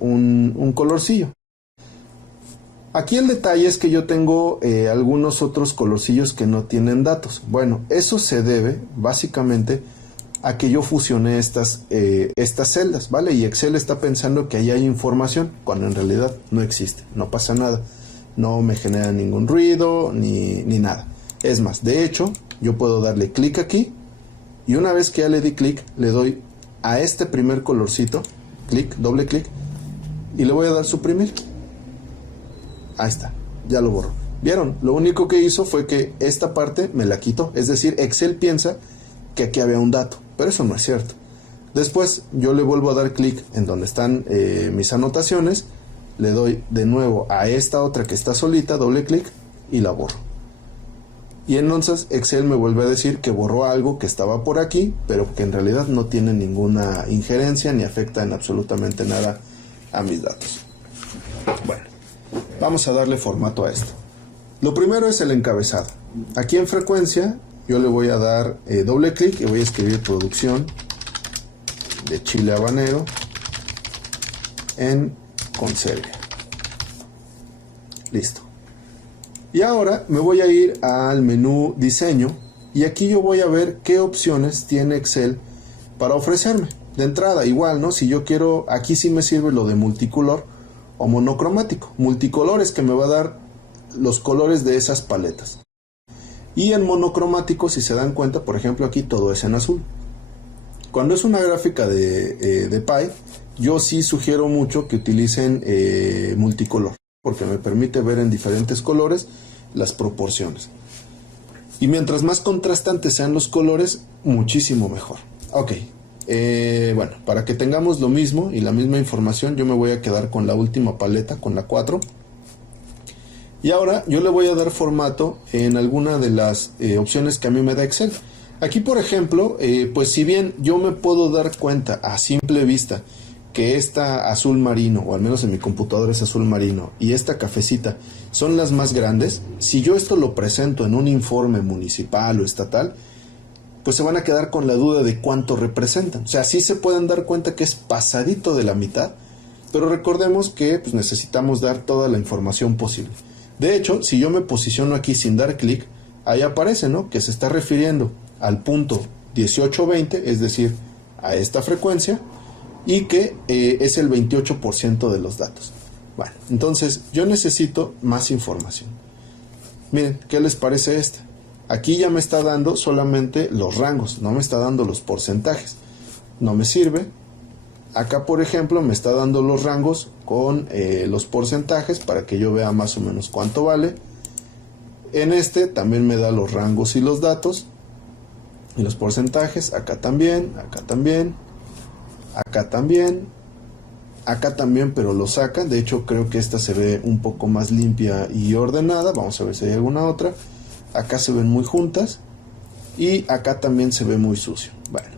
un colorcillo. Aquí el detalle es que yo tengo algunos otros colorcillos que no tienen datos. Bueno, eso se debe básicamente a que yo fusioné estas celdas, ¿vale? Y Excel está pensando que ahí hay información, cuando en realidad no existe, no pasa nada, no me genera ningún ruido ni nada. Es más, de hecho, yo puedo darle clic aquí y una vez que ya le di clic, le doy a este primer colorcito, clic, doble clic, y le voy a dar suprimir. Ahí está, ya lo borro. ¿Vieron? Lo único que hizo fue que esta parte me la quitó, es decir, Excel piensa que aquí había un dato, pero eso no es cierto. Después yo le vuelvo a dar clic en donde están mis anotaciones, le doy de nuevo a esta otra que está solita, doble clic y la borro. Y entonces Excel me vuelve a decir que borró algo que estaba por aquí, pero que en realidad no tiene ninguna injerencia ni afecta en absolutamente nada a mis datos. Bueno, vamos a darle formato a esto. Lo primero es el encabezado. Aquí en frecuencia yo le voy a dar doble clic y voy a escribir producción de chile habanero en conserva. Listo. Y ahora me voy a ir al menú diseño y aquí yo voy a ver qué opciones tiene Excel para ofrecerme. De entrada, igual, ¿no? Si yo quiero, aquí sí me sirve lo de multicolor o monocromático. Multicolor es que me va a dar los colores de esas paletas. Y en monocromático, si se dan cuenta, por ejemplo, aquí todo es en azul. Cuando es una gráfica de pie, yo sí sugiero mucho que utilicen multicolor, porque me permite ver en diferentes colores las proporciones. Y mientras más contrastantes sean los colores, muchísimo mejor. Ok, bueno, para que tengamos lo mismo y la misma información, yo me voy a quedar con la última paleta, con la 4. Y ahora yo le voy a dar formato en alguna de las opciones que a mí me da Excel. Aquí, por ejemplo, pues si bien yo me puedo dar cuenta a simple vista que esta azul marino, o al menos en mi computadora es azul marino, y esta cafecita son las más grandes, si yo esto lo presento en un informe municipal o estatal, pues se van a quedar con la duda de cuánto representan. O sea, sí se pueden dar cuenta que es pasadito de la mitad, pero recordemos que pues, necesitamos dar toda la información posible. De hecho, si yo me posiciono aquí sin dar clic, ahí aparece, ¿no?, que se está refiriendo al punto 1820, es decir, a esta frecuencia, y que es el 28% de los datos. Bueno, entonces yo necesito más información. Miren, ¿qué les parece esta? Aquí ya me está dando solamente los rangos, no me está dando los porcentajes. No me sirve. Acá, por ejemplo, me está dando los rangos con los porcentajes para que yo vea más o menos cuánto vale. En este también me da los rangos y los datos y los porcentajes. Acá también, acá también, acá también, acá también, pero lo saca. De hecho, creo que esta se ve un poco más limpia y ordenada. Vamos a ver si hay alguna otra. Acá se ven muy juntas y acá también se ve muy sucio. Bueno,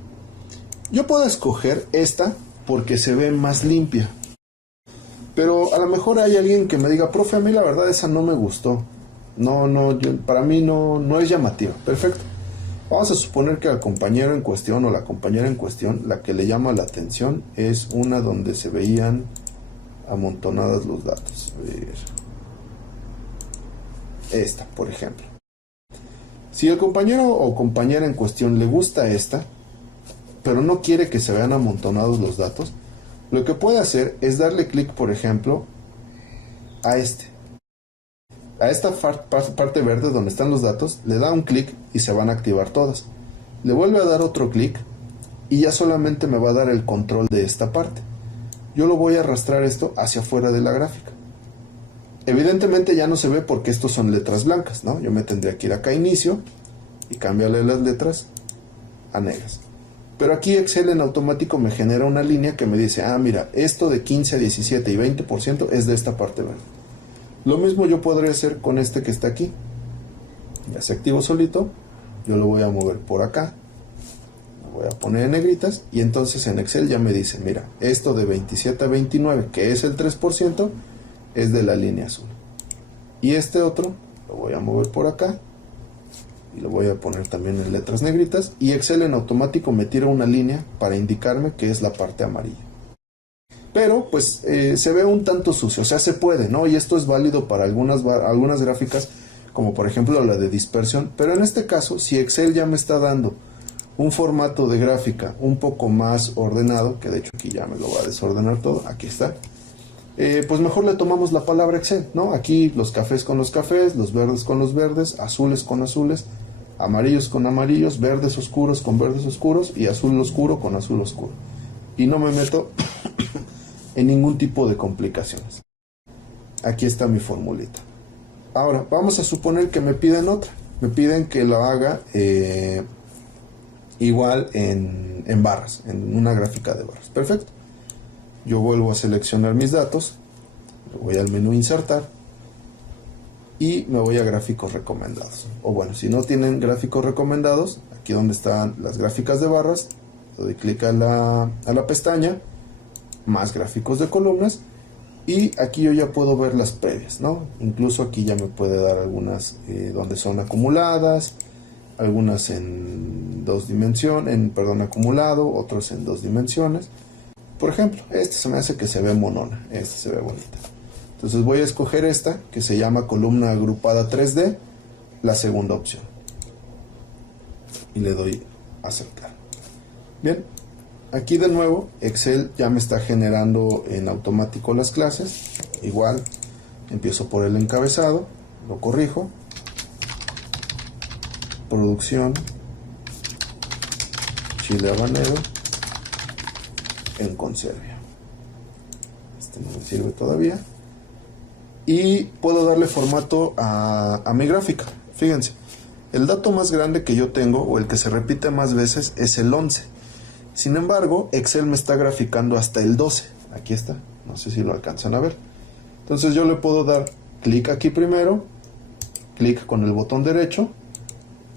yo puedo escoger esta porque se ve más limpia. Pero a lo mejor hay alguien que me diga, profe, a mí la verdad esa no me gustó. Para mí no es llamativa. Perfecto. Vamos a suponer que el compañero en cuestión o la compañera en cuestión, la que le llama la atención es una donde se veían amontonados los datos. A ver. Esta, por ejemplo. Si el compañero o compañera en cuestión le gusta esta, pero no quiere que se vean amontonados los datos, lo que puede hacer es darle clic, por ejemplo, a esta parte verde donde están los datos, le da un clic y se van a activar todas. Le vuelve a dar otro clic y ya solamente me va a dar el control de esta parte. Yo lo voy a arrastrar esto hacia afuera de la gráfica. Evidentemente ya no se ve porque estos son letras blancas, ¿no? Yo me tendría que ir acá a inicio y cambiarle las letras a negras. Pero aquí Excel en automático me genera una línea que me dice, mira, esto de 15, 17 y 20% es de esta parte verde. Lo mismo yo podría hacer con este que está aquí. Ya se activó solito. Yo lo voy a mover por acá. Lo voy a poner en negritas. Y entonces en Excel ya me dice, mira, esto de 27 a 29, que es el 3%, es de la línea azul. Y este otro lo voy a mover por acá. Y lo voy a poner también en letras negritas. Y Excel en automático me tira una línea para indicarme que es la parte amarilla. Pero pues se ve un tanto sucio, o sea, se puede, ¿no? Y esto es válido para algunas gráficas, como por ejemplo la de dispersión. Pero en este caso, si Excel ya me está dando un formato de gráfica un poco más ordenado, que de hecho aquí ya me lo va a desordenar todo, aquí está, pues mejor le tomamos la palabra Excel, ¿no? Aquí los cafés con los cafés, los verdes con los verdes, azules con azules, amarillos con amarillos, verdes oscuros con verdes oscuros y azul oscuro con azul oscuro. Y no me meto en ningún tipo de complicaciones. Aquí está mi formulita. Ahora, vamos a suponer que me piden otra. Me piden que lo haga igual en barras, en una gráfica de barras. Perfecto. Yo vuelvo a seleccionar mis datos, voy al menú insertar y me voy a gráficos recomendados. O bueno, si no tienen gráficos recomendados, aquí donde están las gráficas de barras, doy clic a la pestaña, más gráficos de columnas, y aquí yo ya puedo ver las previas, ¿no? Incluso aquí ya me puede dar algunas donde son acumuladas, algunas en acumulado, otras en 2 dimensiones. Por ejemplo, este se me hace que se ve monona, esta se ve bonita. Entonces voy a escoger esta, que se llama columna agrupada 3D, la segunda opción. Y le doy a aceptar. Bien. Aquí de nuevo Excel ya me está generando en automático las clases. Igual empiezo por el encabezado, lo corrijo, producción chile habanero en conserva. Este no me sirve todavía. Y puedo darle formato a mi gráfica. Fíjense, el dato más grande que yo tengo, o el que se repite más veces, es el 11. Sin embargo, Excel me está graficando hasta el 12. Aquí está, no sé si lo alcanzan a ver. Entonces yo le puedo dar clic aquí primero, clic con el botón derecho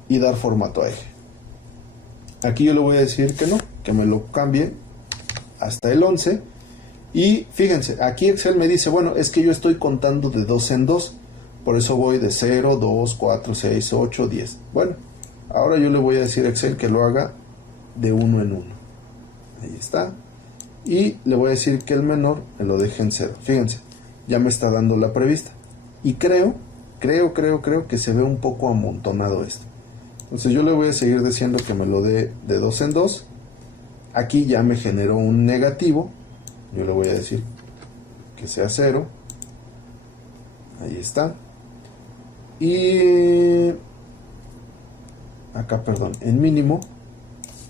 y dar formato a eje. Aquí yo le voy a decir que no, que me lo cambie hasta el 11. Y fíjense, aquí Excel me dice, bueno, es que yo estoy contando de 2 en 2. Por eso voy de 0, 2, 4, 6, 8, 10. Bueno, ahora yo le voy a decir a Excel que lo haga de 1 en 1. Ahí está. Y le voy a decir que el menor me lo deje en 0. Fíjense, ya me está dando la prevista. Y creo que se ve un poco amontonado esto. Entonces yo le voy a seguir diciendo que me lo dé de 2 en 2. Aquí ya me generó un negativo. Yo le voy a decir que sea 0. Ahí está. Y acá, perdón, en mínimo,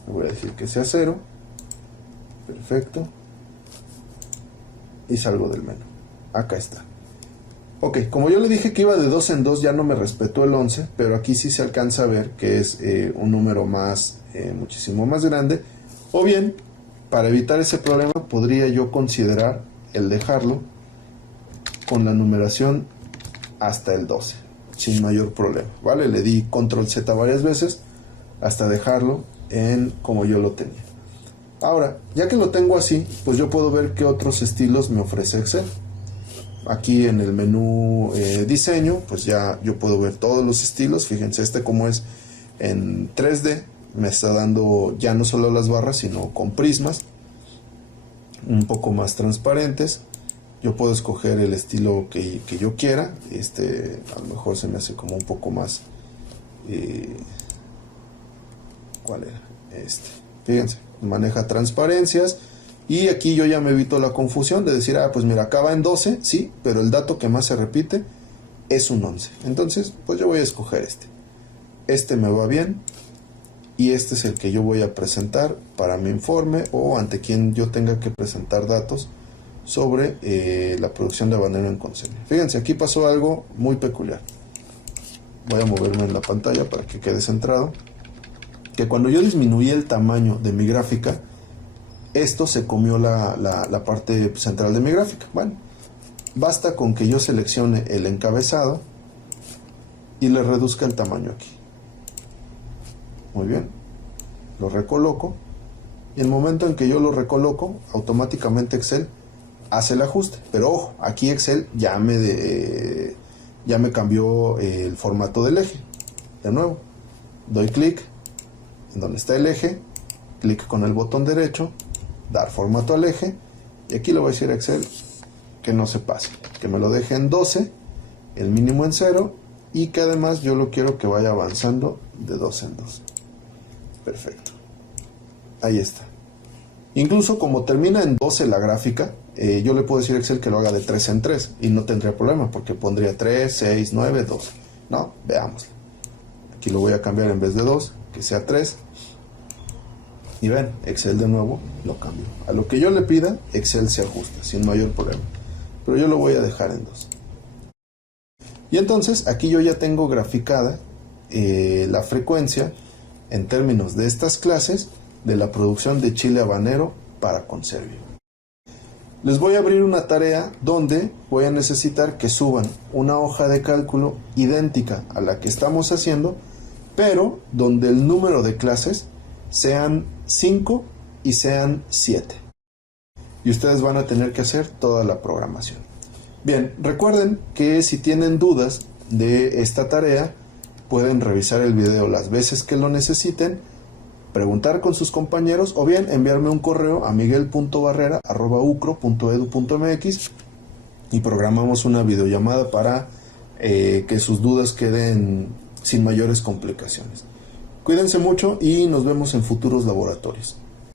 le voy a decir que sea 0, perfecto, y salgo del menú, acá está. Ok, como yo le dije que iba de 2 en 2, ya no me respetó el 11, pero aquí sí se alcanza a ver que es un número más, muchísimo más grande, o bien, para evitar ese problema, podría yo considerar el dejarlo con la numeración hasta el 12, sin mayor problema, ¿vale? Le di control Z varias veces hasta dejarlo en como yo lo tenía. Ahora, ya que lo tengo así, pues yo puedo ver qué otros estilos me ofrece Excel. Aquí en el menú diseño, pues ya yo puedo ver todos los estilos. Fíjense, este como es en 3D, me está dando ya no solo las barras, sino con prismas un poco más transparentes. Yo puedo escoger el estilo que yo quiera. A lo mejor se me hace como un poco más... ¿cuál era? Fíjense, maneja transparencias. Y aquí yo ya me evito la confusión de decir, pues mira, acá va en 12, sí, pero el dato que más se repite es un 11. Entonces, pues yo voy a escoger este. Este me va bien. Y este es el que yo voy a presentar para mi informe o ante quien yo tenga que presentar datos sobre la producción de habanero en conserva. Fíjense, aquí pasó algo muy peculiar. Voy a moverme en la pantalla para que quede centrado. Que cuando yo disminuí el tamaño de mi gráfica, esto se comió la parte central de mi gráfica. Bueno, basta con que yo seleccione el encabezado y le reduzca el tamaño aquí. Muy bien, lo recoloco y en el momento en que yo lo recoloco, automáticamente Excel hace el ajuste. Pero ojo, aquí Excel ya me cambió el formato del eje. De nuevo, doy clic en donde está el eje, clic con el botón derecho, dar formato al eje, y aquí le voy a decir a Excel que no se pase, que me lo deje en 12, el mínimo en 0, y que además yo lo quiero que vaya avanzando de 2 en 2. Perfecto, ahí está. Incluso como termina en 12 la gráfica, yo le puedo decir a Excel que lo haga de 3 en 3 y no tendría problema porque pondría 3, 6, 9, 12. No, veámoslo. Aquí lo voy a cambiar en vez de 2, que sea 3. Y ven, Excel de nuevo lo cambio. A lo que yo le pida, Excel se ajusta sin mayor problema. Pero yo lo voy a dejar en 2. Y entonces aquí yo ya tengo graficada la frecuencia en términos de estas clases de la producción de chile habanero para Conservio. Les voy a abrir una tarea donde voy a necesitar que suban una hoja de cálculo idéntica a la que estamos haciendo, pero donde el número de clases sean 5 y sean 7. Y ustedes van a tener que hacer toda la programación. Bien, recuerden que si tienen dudas de esta tarea, pueden revisar el video las veces que lo necesiten, preguntar con sus compañeros o bien enviarme un correo a miguel.barrera@ucro.edu.mx y programamos una videollamada para que sus dudas queden sin mayores complicaciones. Cuídense mucho y nos vemos en futuros laboratorios.